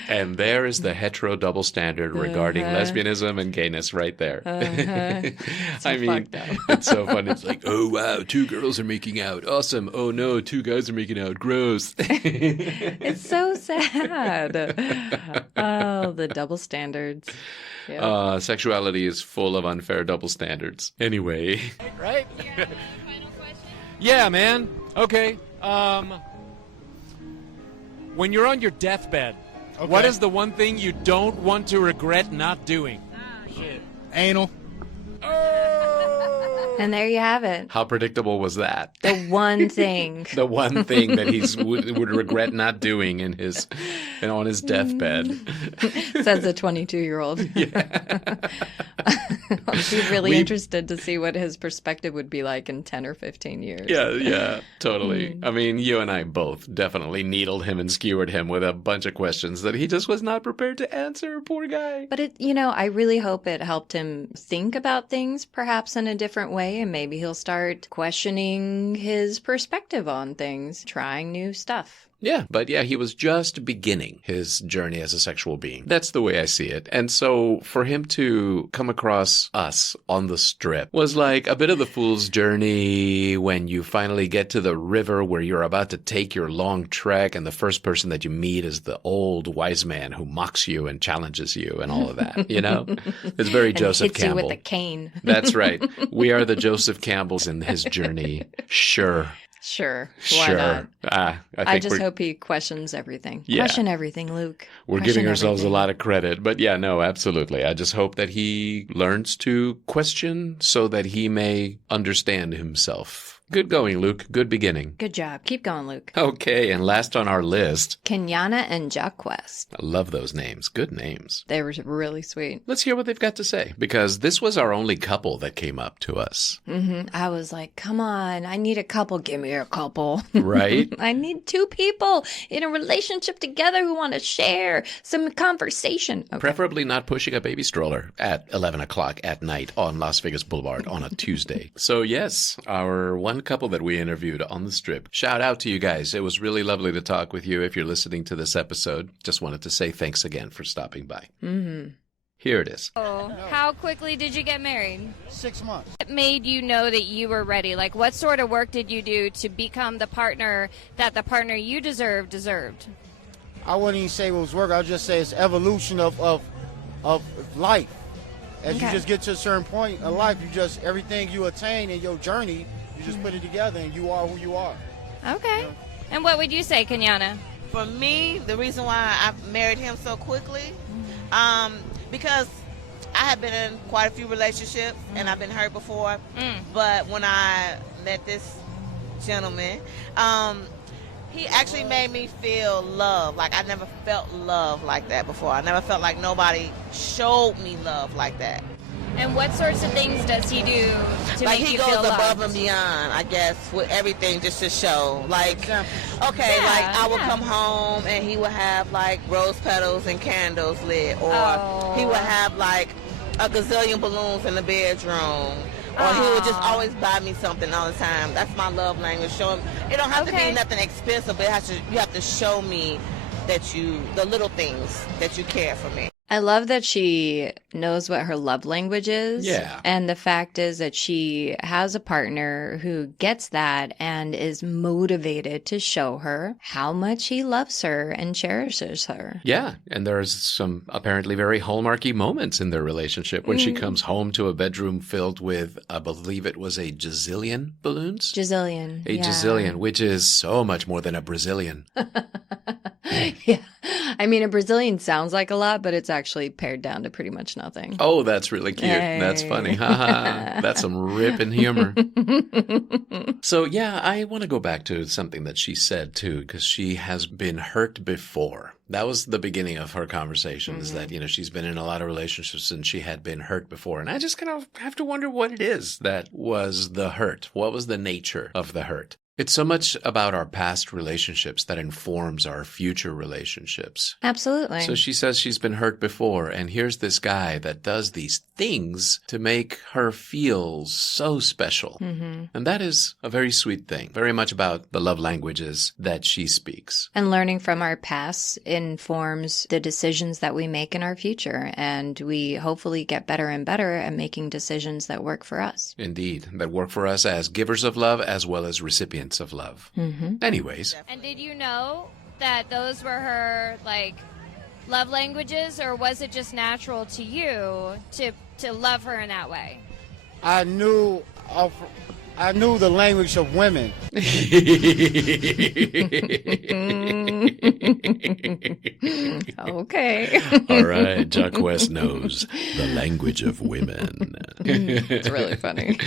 And there is the hetero double standard regarding lesbianism and gayness right there. I mean, it's so fun. It's like, oh, wow, 2 girls are making out. Awesome. Oh, no, 2 guys are making out. Gross. It's so sad. Oh, the double standards. Yep. Sexuality is full of unfair double standards. Anyway. Right? Final question? Yeah, man. Okay. When you're on your deathbed, what is the one thing you don't want to regret not doing? Anal. And there you have it. How predictable was that? The one thing. The one thing that he would regret not doing on his deathbed. Says a 22-year-old. I'd be really interested to see what his perspective would be like in 10 or 15 years. Yeah, totally. I mean, you and I both definitely needled him and skewered him with a bunch of questions that he just was not prepared to answer. Poor guy. But I really hope it helped him think about things perhaps in a different way, and maybe he'll start questioning his perspective on things, trying new stuff. Yeah, but he was just beginning his journey as a sexual being. That's the way I see it. And so for him to come across us on the strip was like a bit of the fool's journey when you finally get to the river where you're about to take your long trek and the first person that you meet is the old wise man who mocks you and challenges you and all of that, you know? It's very and Joseph hits Campbell. You with a cane. That's right. We are the Joseph Campbells in his journey. Sure. Sure. Why not? I just hope he questions everything. Yeah. Question everything, Luke. We're giving ourselves a lot of credit. But no, absolutely. I just hope that he learns to question so that he may understand himself. Good going, Luke. Good beginning. Good job. Keep going, Luke. Okay, and last on our list, Kenyana and Jaquest. I love those names. Good names. They were really sweet. Let's hear what they've got to say, because this was our only couple that came up to us. I was like, come on, I need a couple. Give me a couple. Right? I need 2 people in a relationship together who want to share some conversation. Okay. Preferably not pushing a baby stroller at 11 o'clock at night on Las Vegas Boulevard on a Tuesday. So yes, our one couple that we interviewed on the strip. Shout out to you guys. It was really lovely to talk with you if you're listening to this episode. Just wanted to say thanks again for stopping by. Here it is. How quickly did you get married? 6 months. What made you know that you were ready? Like, what sort of work did you do to become the partner that the partner you deserved? I wouldn't even say it was work. I would just say it's evolution of life. As you just get to a certain point in life, everything you attain in your journey, you just put it together and you are who you are. Okay. And what would you say, Kenyana? For me, the reason why I married him so quickly, because I have been in quite a few relationships and I've been hurt before. But when I met this gentleman, he actually made me feel love. Like I never felt love like that before. I never felt like nobody showed me love like that. And what sorts of things does he do to like make he you goes feel above loved? and beyond, I guess, with everything just to show. Like, okay, like I would come home and he would have like rose petals and candles lit, or he would have like a gazillion balloons in the bedroom. Or he would just always buy me something all the time. That's my love language. Show him. It don't have to be nothing expensive, but you have to show me that the little things that you care for me. I love that she knows what her love language is. Yeah. And the fact is that she has a partner who gets that and is motivated to show her how much he loves her and cherishes her. Yeah. And there's some apparently very hallmarky moments in their relationship when she comes home to a bedroom filled with, I believe it was a gazillion balloons? Gazillion. A gazillion, which is so much more than a Brazilian. Yeah. I mean, a Brazilian sounds like a lot, but it's actually pared down to pretty much nothing. Oh, that's really cute. Hey. That's funny. Haha. That's some ripping humor. So, yeah, I want to go back to something that she said, too, because she has been hurt before. That was the beginning of her conversation, is that, she's been in a lot of relationships and she had been hurt before. And I just kind of have to wonder what it is that was the hurt. What was the nature of the hurt? It's so much about our past relationships that informs our future relationships. Absolutely. So she says she's been hurt before, and here's this guy that does these things to make her feel so special. And that is a very sweet thing, very much about the love languages that she speaks. And learning from our past informs the decisions that we make in our future, and we hopefully get better and better at making decisions that work for us. Indeed, that work for us as givers of love as well as recipients of love. Anyways. And did you know that those were her, love languages, or was it just natural to you to love her in that way? I knew the language of women. Okay. All right. Jacques West knows the language of women. It's really funny.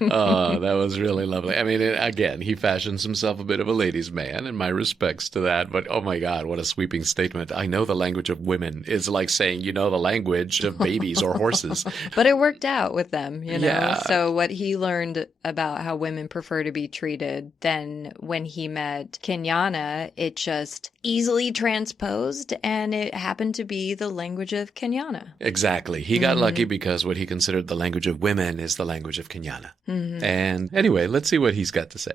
Oh, that was really lovely. I mean, again, he fashions himself a bit of a ladies' man, and my respects to that. But, oh my God, what a sweeping statement. I know the language of women is like saying you know the language of babies or horses. But it worked out with them, Yeah. So what he learned about how women prefer to be treated, then when he met Kenyana, it just easily transposed, and it happened to be the language of Kenyana. Exactly. He got lucky because what he considered the language of women is the language of Kenyana. And anyway, let's see what he's got to say.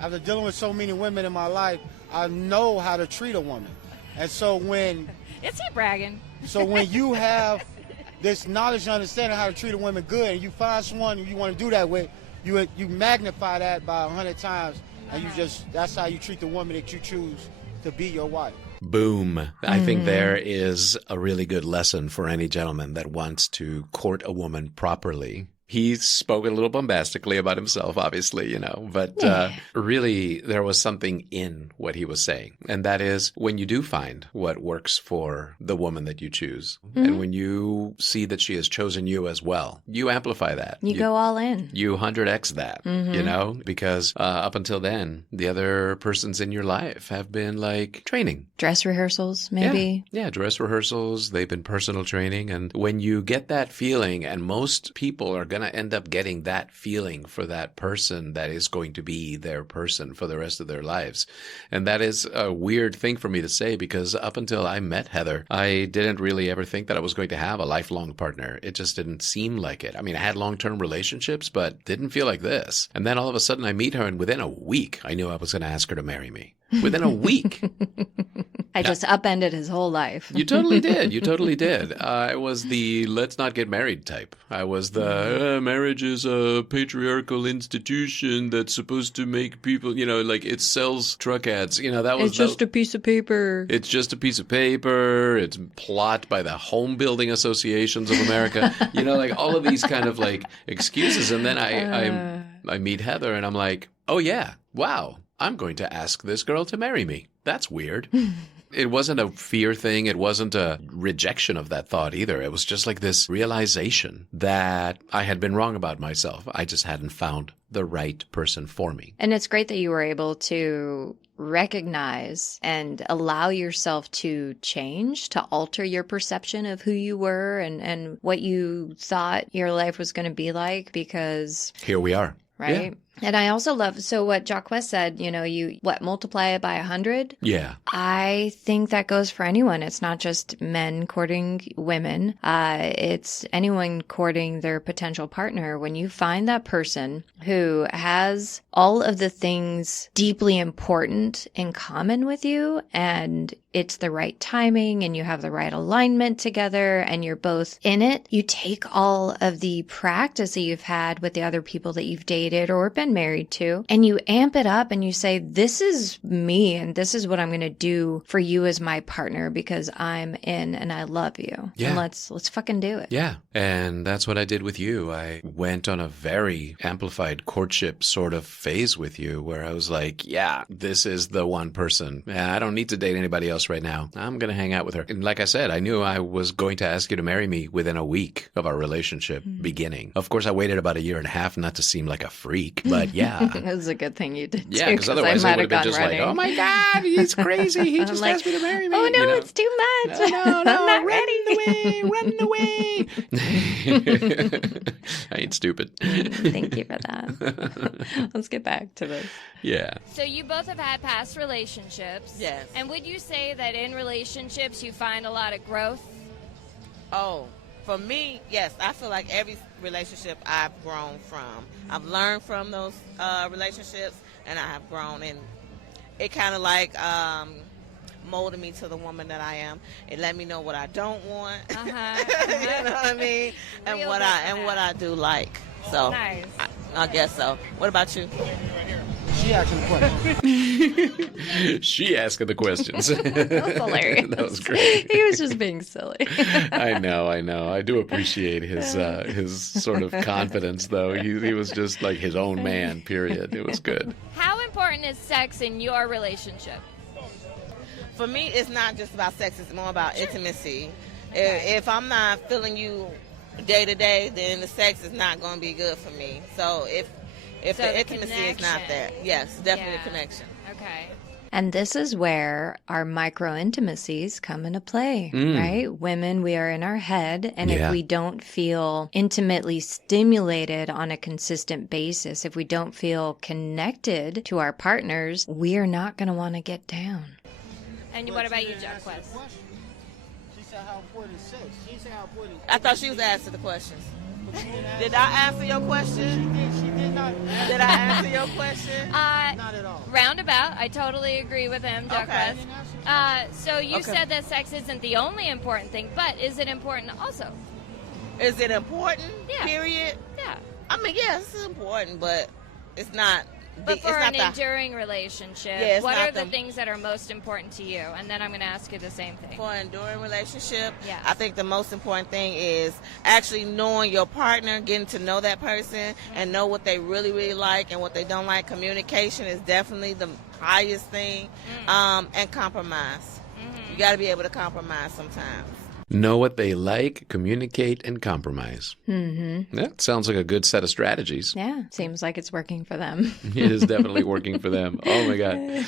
After dealing with so many women in my life, I know how to treat a woman. And so when Is he bragging? when you have this knowledge and understanding how to treat a woman good, and you find someone you want to do that with, you magnify that by 100 times, and that's how you treat the woman that you choose to be your wife. Boom. I think there is a really good lesson for any gentleman that wants to court a woman properly. He spoke a little bombastically about himself, obviously, but really there was something in what he was saying. And that is when you do find what works for the woman that you choose, and when you see that she has chosen you as well, you amplify that. You go all in. You 100x that, because up until then, the other persons in your life have been like training. Dress rehearsals, maybe. Yeah, dress rehearsals. They've been personal training. And when you get that feeling, and most people are going to end up getting that feeling for that person that is going to be their person for the rest of their lives. And that is a weird thing for me to say, because up until I met Heather, I didn't really ever think that I was going to have a lifelong partner. It just didn't seem like it. I mean, I had long-term relationships, but didn't feel like this. And then all of a sudden I meet her, and within a week, I knew I was going to ask her to marry me. Within a week. I just upended his whole life. You totally did. You totally did. I was the let's not get married type. I was the marriage is a patriarchal institution that's supposed to make people, it sells truck ads. That was It's just a piece of paper. It's just a piece of paper. It's plot by the home building associations of America. All of these kind of excuses. And then I meet Heather, and I'm like, oh yeah, wow. I'm going to ask this girl to marry me. That's weird. It wasn't a fear thing. It wasn't a rejection of that thought either. It was just like this realization that I had been wrong about myself. I just hadn't found the right person for me. And it's great that you were able to recognize and allow yourself to change, to alter your perception of who you were and what you thought your life was going to be like, because here we are. Right? Yeah. And I also love, so what Jacques West said, you multiply it by 100? Yeah. I think that goes for anyone. It's not just men courting women. It's anyone courting their potential partner. When you find that person who has all of the things deeply important in common with you, and it's the right timing, and you have the right alignment together, and you're both in it, you take all of the practice that you've had with the other people that you've dated or been been married to, and you amp it up and you say, this is me and this is what I'm going to do for you as my partner because I'm in and I love you. Yeah. And let's fucking do it. Yeah. And that's what I did with you. I went on a very amplified courtship sort of phase with you where I was like, yeah, this is the one person. Yeah, I don't need to date anybody else right now. I'm going to hang out with her. And like I said, I knew I was going to ask you to marry me within a week of our relationship beginning. Of course, I waited about a year and a half not to seem like a freak, but yeah. It was a good thing you did. Yeah, because otherwise it would have been just like, oh my God, he's crazy. He just asked me to marry me. Oh no, you know? it's too much. No, I'm not ready. Run away. I ain't stupid. Thank you for that. Let's get back to this. Yeah. So you both have had past relationships. Yes. And would you say that in relationships you find a lot of growth? Oh, for me, yes. I feel like every relationship I've grown from. I've learned from those relationships, and I have grown. And it kind of like molded me to the woman that I am. It let me know what I don't want. You know what I mean? And what I do like. So Nice. I guess so. What about you? She asking the question. She asking the questions. That was hilarious. That was great. He was just being silly. I know. I do appreciate his sort of confidence, though. He was just like his own man, period. It was good. How important is sex in your relationship? For me, it's not just about sex. It's more about intimacy. If I'm not feeling you day to day, then the sex is not going to be good for me. So if the intimacy is not there, yes, definitely a connection. Okay. And this is where our micro intimacies come into play, right? Women, we are in our head. And if we don't feel intimately stimulated on a consistent basis, if we don't feel connected to our partners, we are not going to want to get down. And what about you, Jacquez? She said how important is sex. She said how important. I thought she was asking the questions. Did I answer your question? She did not. Did I answer your question? Not at all. Roundabout. I totally agree with him, Jacquez. So you said that sex isn't the only important thing, but is it important also? Is it important? Yeah. Period. Yeah. I mean, yes, it's important, but it's not. But for it's not an enduring relationship, what are the things that are most important to you? And then I'm going to ask you the same thing. For an enduring relationship, Yes. I think the most important thing is actually knowing your partner, getting to know that person, and know what they really, really like and what they don't like. Communication is definitely the highest thing, and compromise. You got to be able to compromise sometimes. Know what they like, communicate, and compromise. Mm-hmm. That sounds like a good set of strategies. Yeah, seems like it's working for them. It is definitely working for them. Oh my God.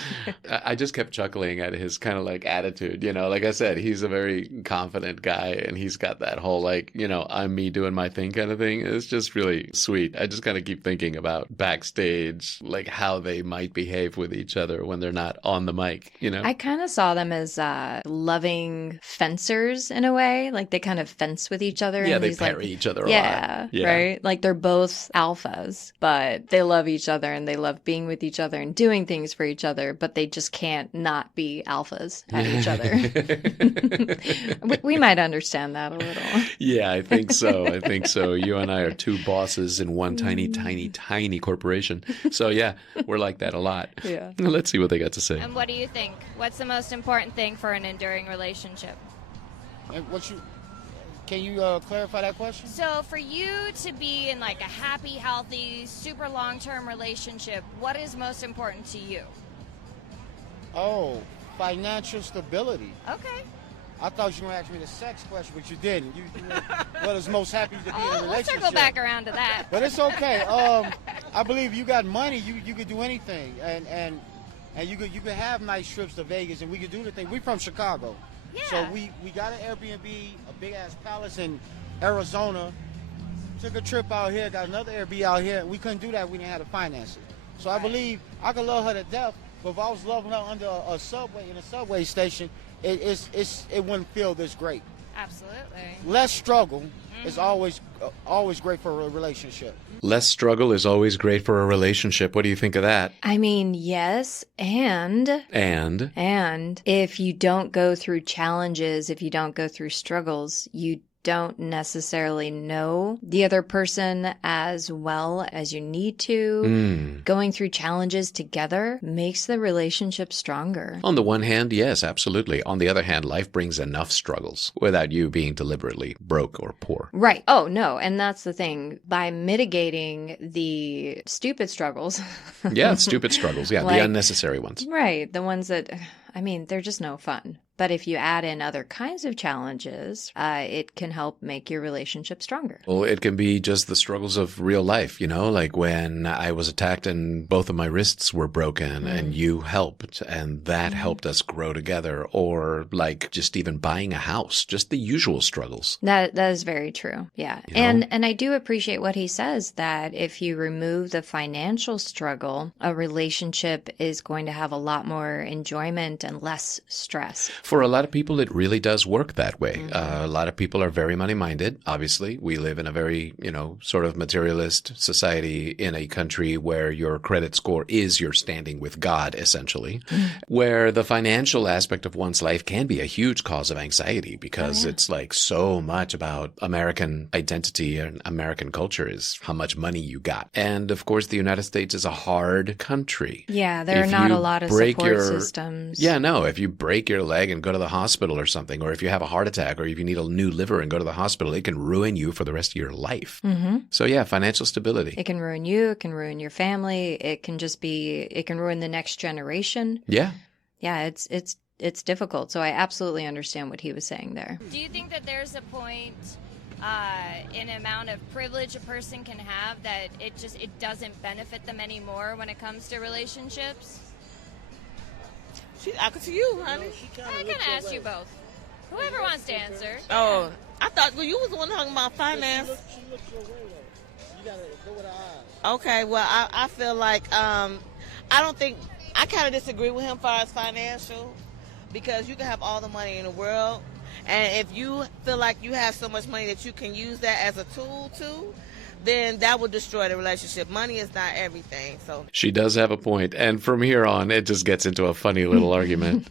I just kept chuckling at his kind of like attitude. You know, like I said, he's a very confident guy and he's got that whole like, you know, I'm me doing my thing kind of thing. It's just really sweet. I just kind of keep thinking about backstage, like how they might behave with each other when they're not on the mic, you know? I kind of saw them as loving fencers in a way. Like they kind of fence with each other. Yeah, and they these, parry like, each other a yeah, lot. Yeah, right? Like they're both alphas, but they love each other and they love being with each other and doing things for each other, but they just can't not be alphas at each other. We might understand that a little. Yeah, I think so. You and I are two bosses in one tiny, tiny, tiny corporation. So yeah, we're like that a lot. Yeah. Let's see what they got to say. And what do you think? What's the most important thing for an enduring relationship? And can you clarify that question? So for you to be in like a happy, healthy, super long-term relationship, what is most important to you? Oh, financial stability. Okay. I thought you were going to ask me the sex question, but you didn't. You what is most happy to be in a We'll relationship? circle back around to that. But it's okay. I believe you got money. You could do anything, and you could have nice trips to Vegas, and we could do the thing. We from Chicago, so we got an Airbnb, a big ass palace in Arizona. Took a trip out here, got another Airbnb out here. We couldn't do that. We didn't have the finances. So I believe I could love her to death. But if I was loving her under a subway in a subway station, it wouldn't feel this great. Absolutely. Less struggle is always great for a relationship. Less struggle is always great for a relationship. What do you think of that? I mean, yes, and if you don't go through challenges, if you don't go through struggles, you don't necessarily know the other person as well as you need to, going through challenges together makes the relationship stronger. On the one hand, yes, absolutely. On the other hand, life brings enough struggles without you being deliberately broke or poor. Right. Oh, no. And that's the thing. By mitigating the stupid struggles. Yeah, stupid struggles. Yeah, Like- the unnecessary ones. Right. The ones that, I mean, they're just no fun. But if you add in other kinds of challenges, it can help make your relationship stronger. Well, it can be just the struggles of real life, you know, like when I was attacked and both of my wrists were broken and you helped and that helped us grow together, or like just even buying a house, just the usual struggles. That is very true. Yeah. You know? And I do appreciate what he says, that if you remove the financial struggle, a relationship is going to have a lot more enjoyment and less stress. For a lot of people, it really does work that way. A lot of people are very money-minded. Obviously, we live in a very, you know, sort of materialist society in a country where your credit score is your standing with God, essentially, where the financial aspect of one's life can be a huge cause of anxiety because it's like so much about American identity and American culture is how much money you got. And of course, the United States is a hard country. Yeah, there are If not you a lot of break support your- systems. Yeah, no, if you break your leg and go to the hospital or something, or if you have a heart attack, or if you need a new liver and go to the hospital, it can ruin you for the rest of your life. So yeah, financial stability. It can ruin you. It can ruin your family. It can just be, it can ruin the next generation. Yeah. Yeah, it's difficult. So I absolutely understand what he was saying there. Do you think that there's a point in amount of privilege a person can have that it doesn't benefit them anymore when it comes to relationships? I could see you, honey. I can ask you both. Whoever wants to answer. Oh, I thought you was the one talking about finance. She looks your way, though. You gotta go with her eyes. Okay, well, I feel like I don't think I kind of disagree with him as far as financial, because you can have all the money in the world, and if you feel like you have so much money that you can use that as a tool too, then that will destroy the relationship. Money is not everything. So She does have a point. And from here on, it just gets into a funny little argument.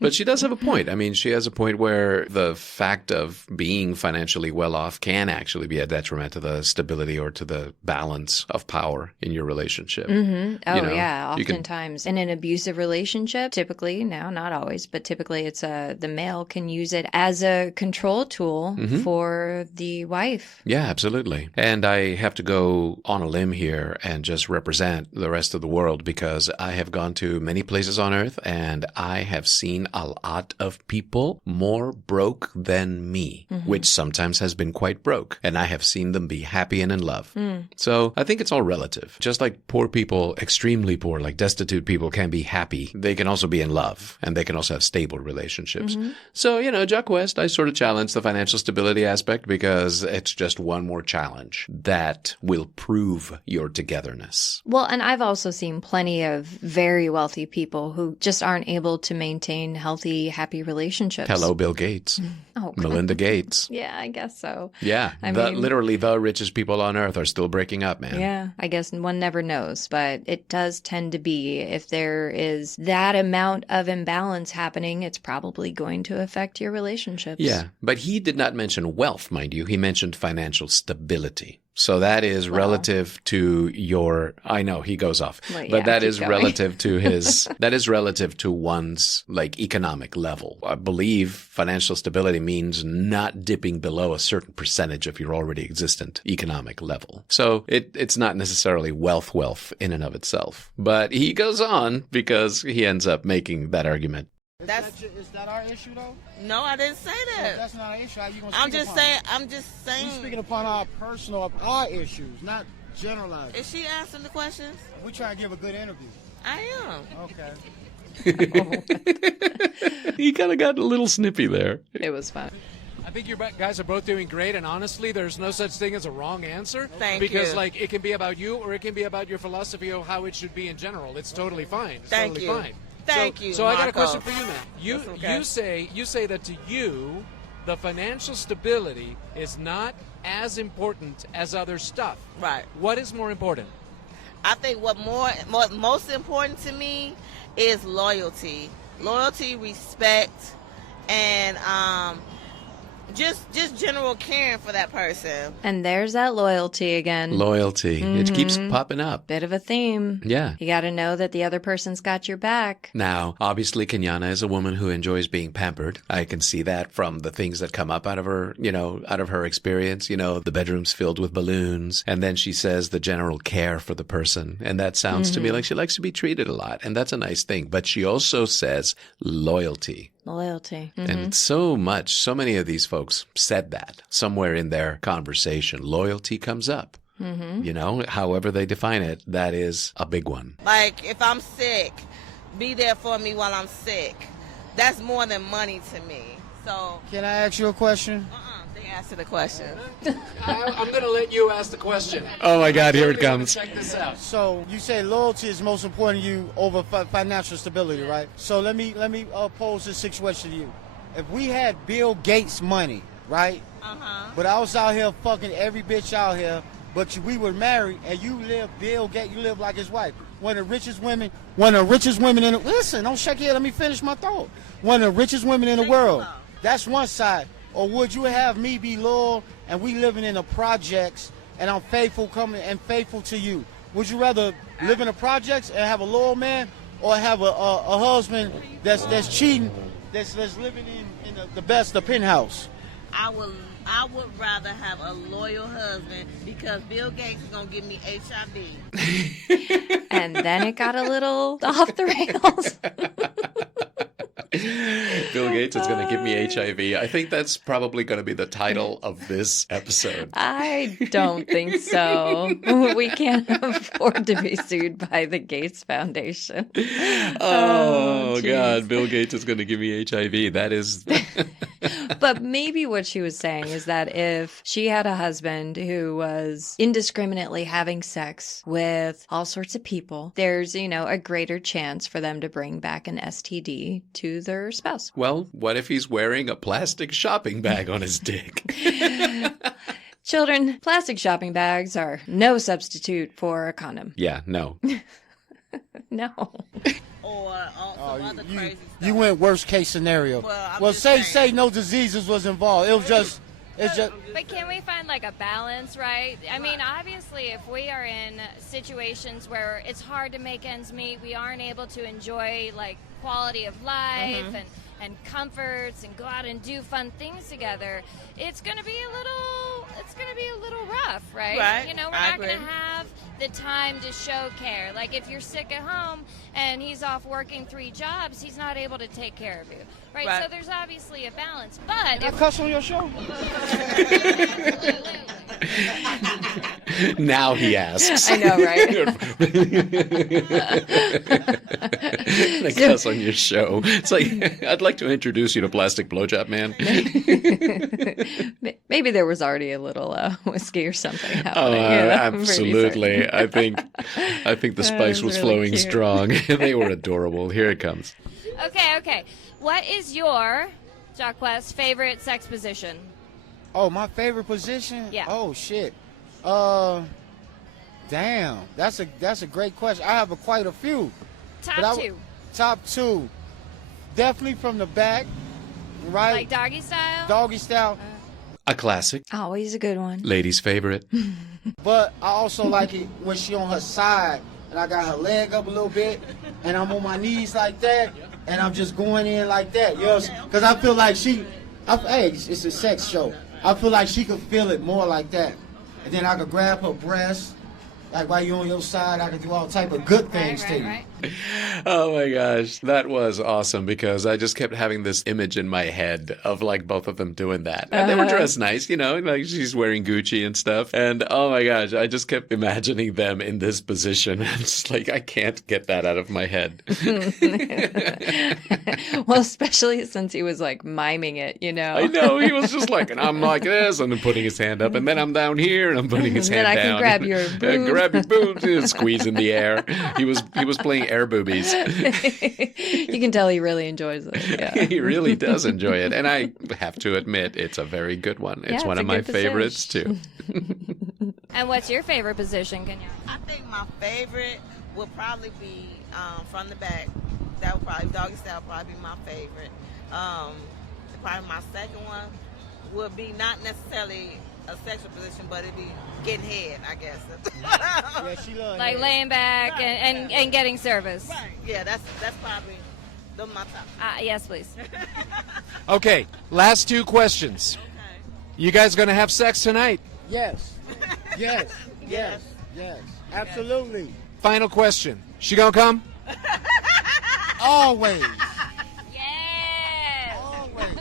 But she does have a point. I mean, she has a point where the fact of being financially well off can actually be a detriment to the stability or to the balance of power in your relationship. Oh, You know, yeah. you can- Oftentimes in an abusive relationship, typically, now not always, but typically it's the male can use it as a control tool for the wife. Yeah, absolutely. And I have to go on a limb here and just represent the rest of the world, because I have gone to many places on earth and I have seen a lot of people more broke than me, which sometimes has been quite broke. And I have seen them be happy and in love. So I think it's all relative. Just like poor people, extremely poor, like destitute people can be happy, they can also be in love and they can also have stable relationships. So, you know, Jack West, I sort of challenge the financial stability aspect because it's just one more challenge that will prove your togetherness. Well, and I've also seen plenty of very wealthy people who just aren't able to maintain healthy, happy relationships. Hello, Bill Gates. Oh, Melinda Gates. yeah, I guess so. Yeah. I mean- Literally the richest people on earth are still breaking up, man. Yeah, I guess one never knows, but it does tend to be, if there is that amount of imbalance happening, it's probably going to affect your relationships. Yeah. But he did not mention wealth, mind you. He mentioned financial stability. So that is relative to your, I know he goes off, Well, yeah, but that keep is going. relative to his, that is relative to one's like economic level. I believe financial stability means not dipping below a certain percentage of your already existent economic level. So it's not necessarily wealth in and of itself, but he goes on because he ends up making that argument. Is that our issue, though? no, I didn't say If that. that's not our issue. How you gonna I'm speak just upon saying. it? I'm just saying. We speaking upon our personal, our issues, not generalizing. Is she answering the questions? We try to give a good interview. I am. Okay. He kind of got a little snippy there. It was fun. I think you guys are both doing great, and honestly, there's no such thing as a wrong answer. Thank because, you. like, it can be about you, or it can be about your philosophy of how it should be in general. It's totally fine. It's Thank totally you. fine. Thank you, So I got a Marco. question for you, man. That's okay. You say that to you, the financial stability is not as important as other stuff. Right. What is more important? I think what most important to me is loyalty, respect, and just general caring for that person. And there's that loyalty again. Loyalty. It keeps popping up. Bit of a theme. Yeah. You got to know that the other person's got your back. Now, obviously, Kenyana is a woman who enjoys being pampered. I can see that from the things that come up out of her, out of her experience. The bedroom's filled with balloons. And then she says the general care for the person. And that sounds to me like she likes to be treated a lot. And that's a nice thing. But she also says loyalty. Loyalty. And so many of these folks said that somewhere in their conversation. Loyalty comes up. However they define it, that is a big one. Like, if I'm sick, be there for me while I'm sick. That's more than money to me. So, can I ask you a question? They answer the question. I'm going to let you ask the question. Oh my God, here it comes. Check this out. So you say loyalty is most important to you over financial stability, right? So let me pose this situation to you. If we had Bill Gates money, right? But I was out here fucking every bitch out here, but we were married, and you live like his wife. One of the richest women in the, listen, don't shake your head, let me finish my thought. One of the richest women in the world. That's one side. Or would you have me be loyal and we living in the projects and I'm faithful to you? Would you rather live in the projects and have a loyal man, or have a husband that's cheating, that's living in the penthouse? I would rather have a loyal husband, because Bill Gates is gonna give me HIV. And then it got a little off the rails. Bill Gates is going to give me HIV. I think that's probably going to be the title of this episode. I don't think so. We can't afford to be sued by the Gates Foundation. Oh God, Bill Gates is going to give me HIV. That is... But maybe what she was saying is that if she had a husband who was indiscriminately having sex with all sorts of people, there's, a greater chance for them to bring back an STD to their spouse. Well, what if he's wearing a plastic shopping bag on his dick? Children, plastic shopping bags are no substitute for a condom. Yeah, no. No. Or some other crazy stuff. You went worst case scenario. Well, say no diseases was involved. It's just. But can we find like a balance, right? I mean, obviously, if we are in situations where it's hard to make ends meet, we aren't able to enjoy like quality of life and comforts and go out and do fun things together, it's going to be a little rough, right? We're not going to have the time to show care. Like if you're sick at home and he's off working 3 jobs, he's not able to take care of you, right? So there's obviously a balance. But Can I cuss on your show? Now he asks. I know, right? I cuss on your show. It's like, I'd like to introduce you to Plastic Blowjob Man. Maybe there was already a little whiskey or something happening. Oh, absolutely. I think the spice was really flowing cute. strong. They were adorable. Here it comes. Okay. What is your, Jacques, favorite sex position? Oh, my favorite position? Yeah. Oh shit. Damn. That's a great question. I have quite a few. Top 2. Definitely from the back, right? Like doggy style? Doggy style. A classic. Always a good one. Ladies' favorite. But I also like it when she on her side and I got her leg up a little bit and I'm on my knees like that and I'm just going in like that. You know, because I feel like hey, it's a sex show. I feel like she could feel it more like that. And then I could grab her breast. Like while you're on your side, I can do all type of good things to you. Right. Oh my gosh, that was awesome because I just kept having this image in my head of like both of them doing that. And they were dressed nice, like she's wearing Gucci and stuff. And oh my gosh, I just kept imagining them in this position. I'm just like, I can't get that out of my head. Well, especially since he was like miming it, I know, he was just like, and I'm like this, and then putting his hand up, and then I'm down here, and I'm putting his hand down. Then I can grab your boob. Grab your boobs and squeeze in the air. He was playing air boobies. You can tell he really enjoys it. Yeah. He really does enjoy it. And I have to admit, it's a very good one. It's one of my favorites, too. And what's your favorite position, Kenya? I think my favorite would probably be from the back. That would probably, doggy style would probably be my favorite. Probably my second one would be not necessarily a sexual position, but it'd be getting head, I guess. Yeah, she loves Like head. laying back and getting service. Right. Yeah, that's probably my top. Yes, please. Okay, last two questions. You guys gonna have sex tonight? Yes. Yes. Yes. Yes. Absolutely. Final question. She gonna come? Always. Yes. Always.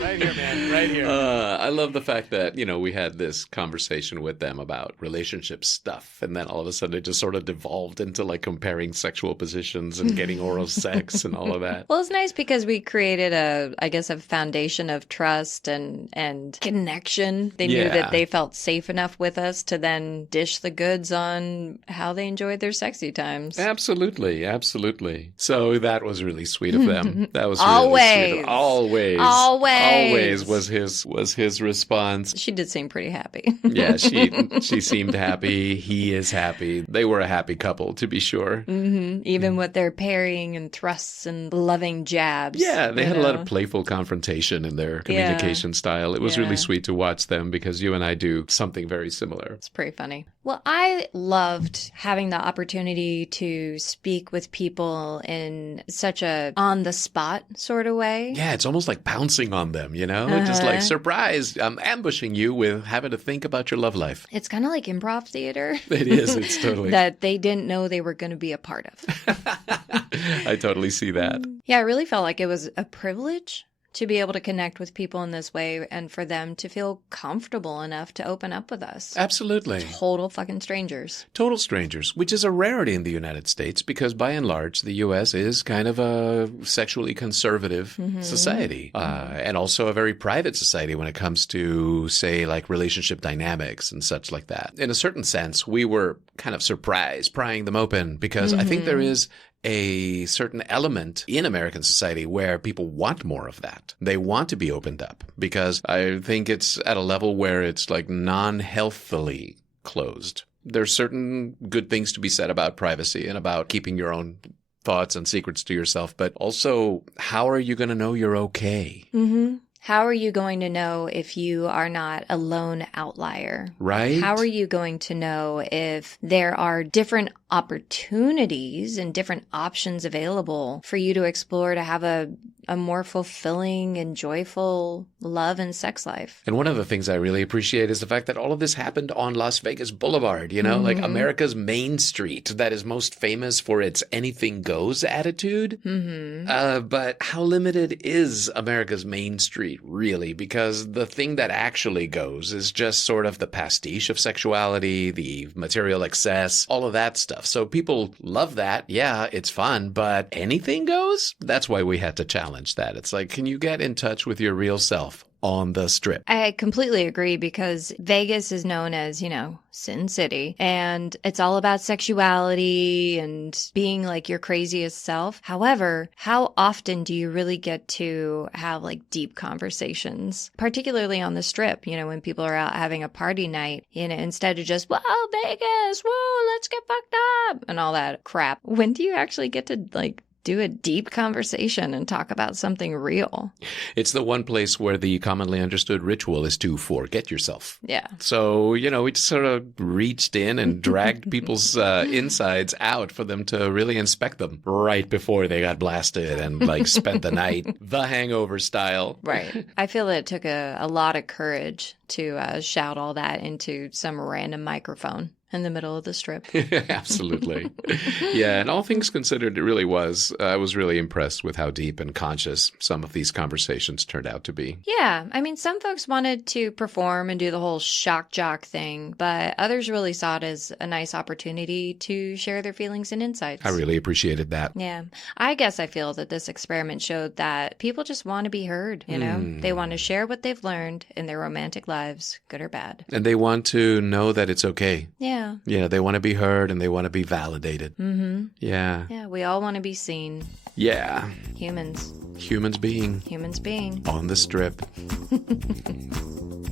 Right here, man. Right here. I love the fact that, we had this conversation with them about relationship stuff. And then all of a sudden it just sort of devolved into like comparing sexual positions and getting oral sex and all of that. Well, it's nice because we created a foundation of trust and connection. They knew Yeah. that they felt safe enough with us to then dish the goods on how they enjoyed their sexy times. Absolutely. Absolutely. So that was really sweet of them. That was Always. really sweet. Always. Always. was his response. She did seem pretty happy. Yeah, she seemed happy. He is happy. They were a happy couple, to be sure. Even with their parrying and thrusts and loving jabs. Yeah, they you had a lot know? of playful confrontation in their communication style. It was really sweet to watch them because you and I do something very similar. It's pretty funny. Well, I loved having the opportunity to speak with people in such a on-the-spot sort of way. Yeah, it's almost like pouncing on them, Just like, surprise, I'm ambushing you with having to think about your love life. It's kind of like improv theater. It is, it's totally. that they didn't know they were going to be a part of. I totally see that. Yeah, I really felt like it was a privilege to be able to connect with people in this way and for them to feel comfortable enough to open up with us. Absolutely. Total fucking strangers. Total strangers, which is a rarity in the United States because by and large, the U.S. is kind of a sexually conservative society and also a very private society when it comes to, say, like relationship dynamics and such like that. In a certain sense, we were kind of surprised, prying them open because I think there is a certain element in American society where people want more of that. They want to be opened up because I think it's at a level where it's like non-healthily closed. There's certain good things to be said about privacy and about keeping your own thoughts and secrets to yourself, but also how are you going to know you're okay? How are you going to know if you are not a lone outlier? Right? How are you going to know if there are different opportunities and different options available for you to explore to have a more fulfilling and joyful love and sex life? And one of the things I really appreciate is the fact that all of this happened on Las Vegas Boulevard, like America's main street that is most famous for its anything goes attitude. But how limited is America's main street, really? Because the thing that actually goes is just sort of the pastiche of sexuality, the material excess, all of that stuff. So people love that. Yeah, it's fun, but anything goes? That's why we had to challenge that. It's like, can you get in touch with your real self on the Strip? I completely agree because Vegas is known as, Sin City, and it's all about sexuality and being like your craziest self. However, how often do you really get to have like deep conversations, particularly on the Strip, when people are out having a party night, instead of just, whoa, Vegas, whoa, let's get fucked up and all that crap. When do you actually get to like do a deep conversation and talk about something real? It's the one place where the commonly understood ritual is to forget yourself. Yeah. So, we just sort of reached in and dragged people's insides out for them to really inspect them right before they got blasted and like spent the night, the Hangover style. Right. I feel that it took a lot of courage to shout all that into some random microphone in the middle of the Strip. Absolutely. Yeah, and all things considered, it really was. I was really impressed with how deep and conscious some of these conversations turned out to be. Yeah, I mean, some folks wanted to perform and do the whole shock jock thing, but others really saw it as a nice opportunity to share their feelings and insights. I really appreciated that. Yeah. I guess I feel that this experiment showed that people just want to be heard, They want to share what they've learned in their romantic lives, good or bad. And they want to know that it's okay. Yeah. Yeah, they want to be heard and they want to be validated. Mm-hmm. Yeah. Yeah, we all want to be seen. Yeah. Humans. Humans being Humans being. on the strip.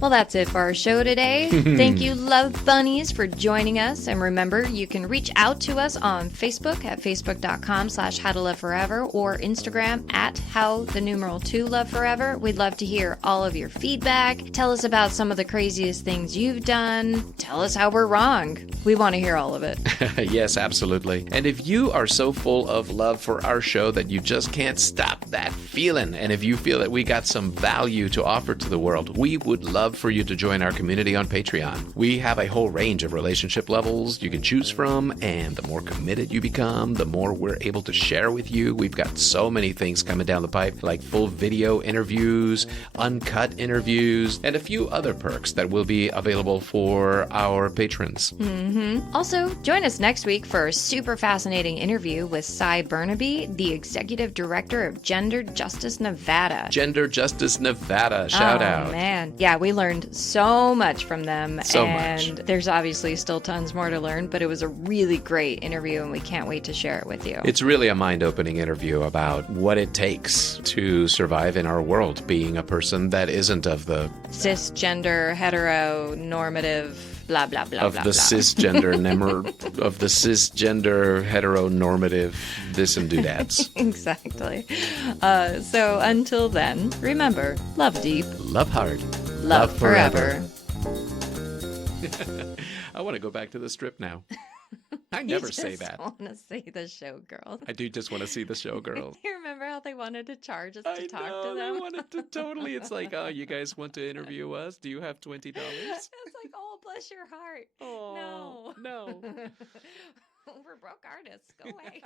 Well, that's it for our show today. Thank you, Love Bunnies, for joining us. And remember, you can reach out to us on Facebook at facebook.com/howtoloveforever or Instagram at how2loveforever. We'd love to hear all of your feedback. Tell us about some of the craziest things you've done. Tell us how we're wrong. We want to hear all of it. Yes, absolutely. And if you are so full of love for our show that you just can't stop that feeling, and if you feel that we got some value to offer to the world, we would love for you to join our community on Patreon. We have a whole range of relationship levels you can choose from, and the more committed you become, the more we're able to share with you. We've got so many things coming down the pipe, like full video interviews, uncut interviews, and a few other perks that will be available for our patrons. Also, join us next week for a super fascinating interview with Cy Burnaby, the Executive Director of Gender Justice Nevada. Gender Justice Nevada, shout out. Oh, man. Yeah, we learned so much from them. So and much. There's obviously still tons more to learn, but it was a really great interview, and we can't wait to share it with you. It's really a mind-opening interview about what it takes to survive in our world, being a person that isn't of the Cisgender, heteronormative, blah, blah, blah, of blah, the blah. cisgender of the cisgender heteronormative this and doodads. Exactly. So until then, remember, love deep, Love hard. love forever. I want to go back to the strip now. I never say that. I want to say the showgirls. I do just want to see the showgirls. You remember how they wanted to charge us to I talk know, to them? they wanted to totally. It's like, oh, you guys want to interview us? Do you have $20? It's like, oh, bless your heart. Oh, no. We're broke artists. Go away.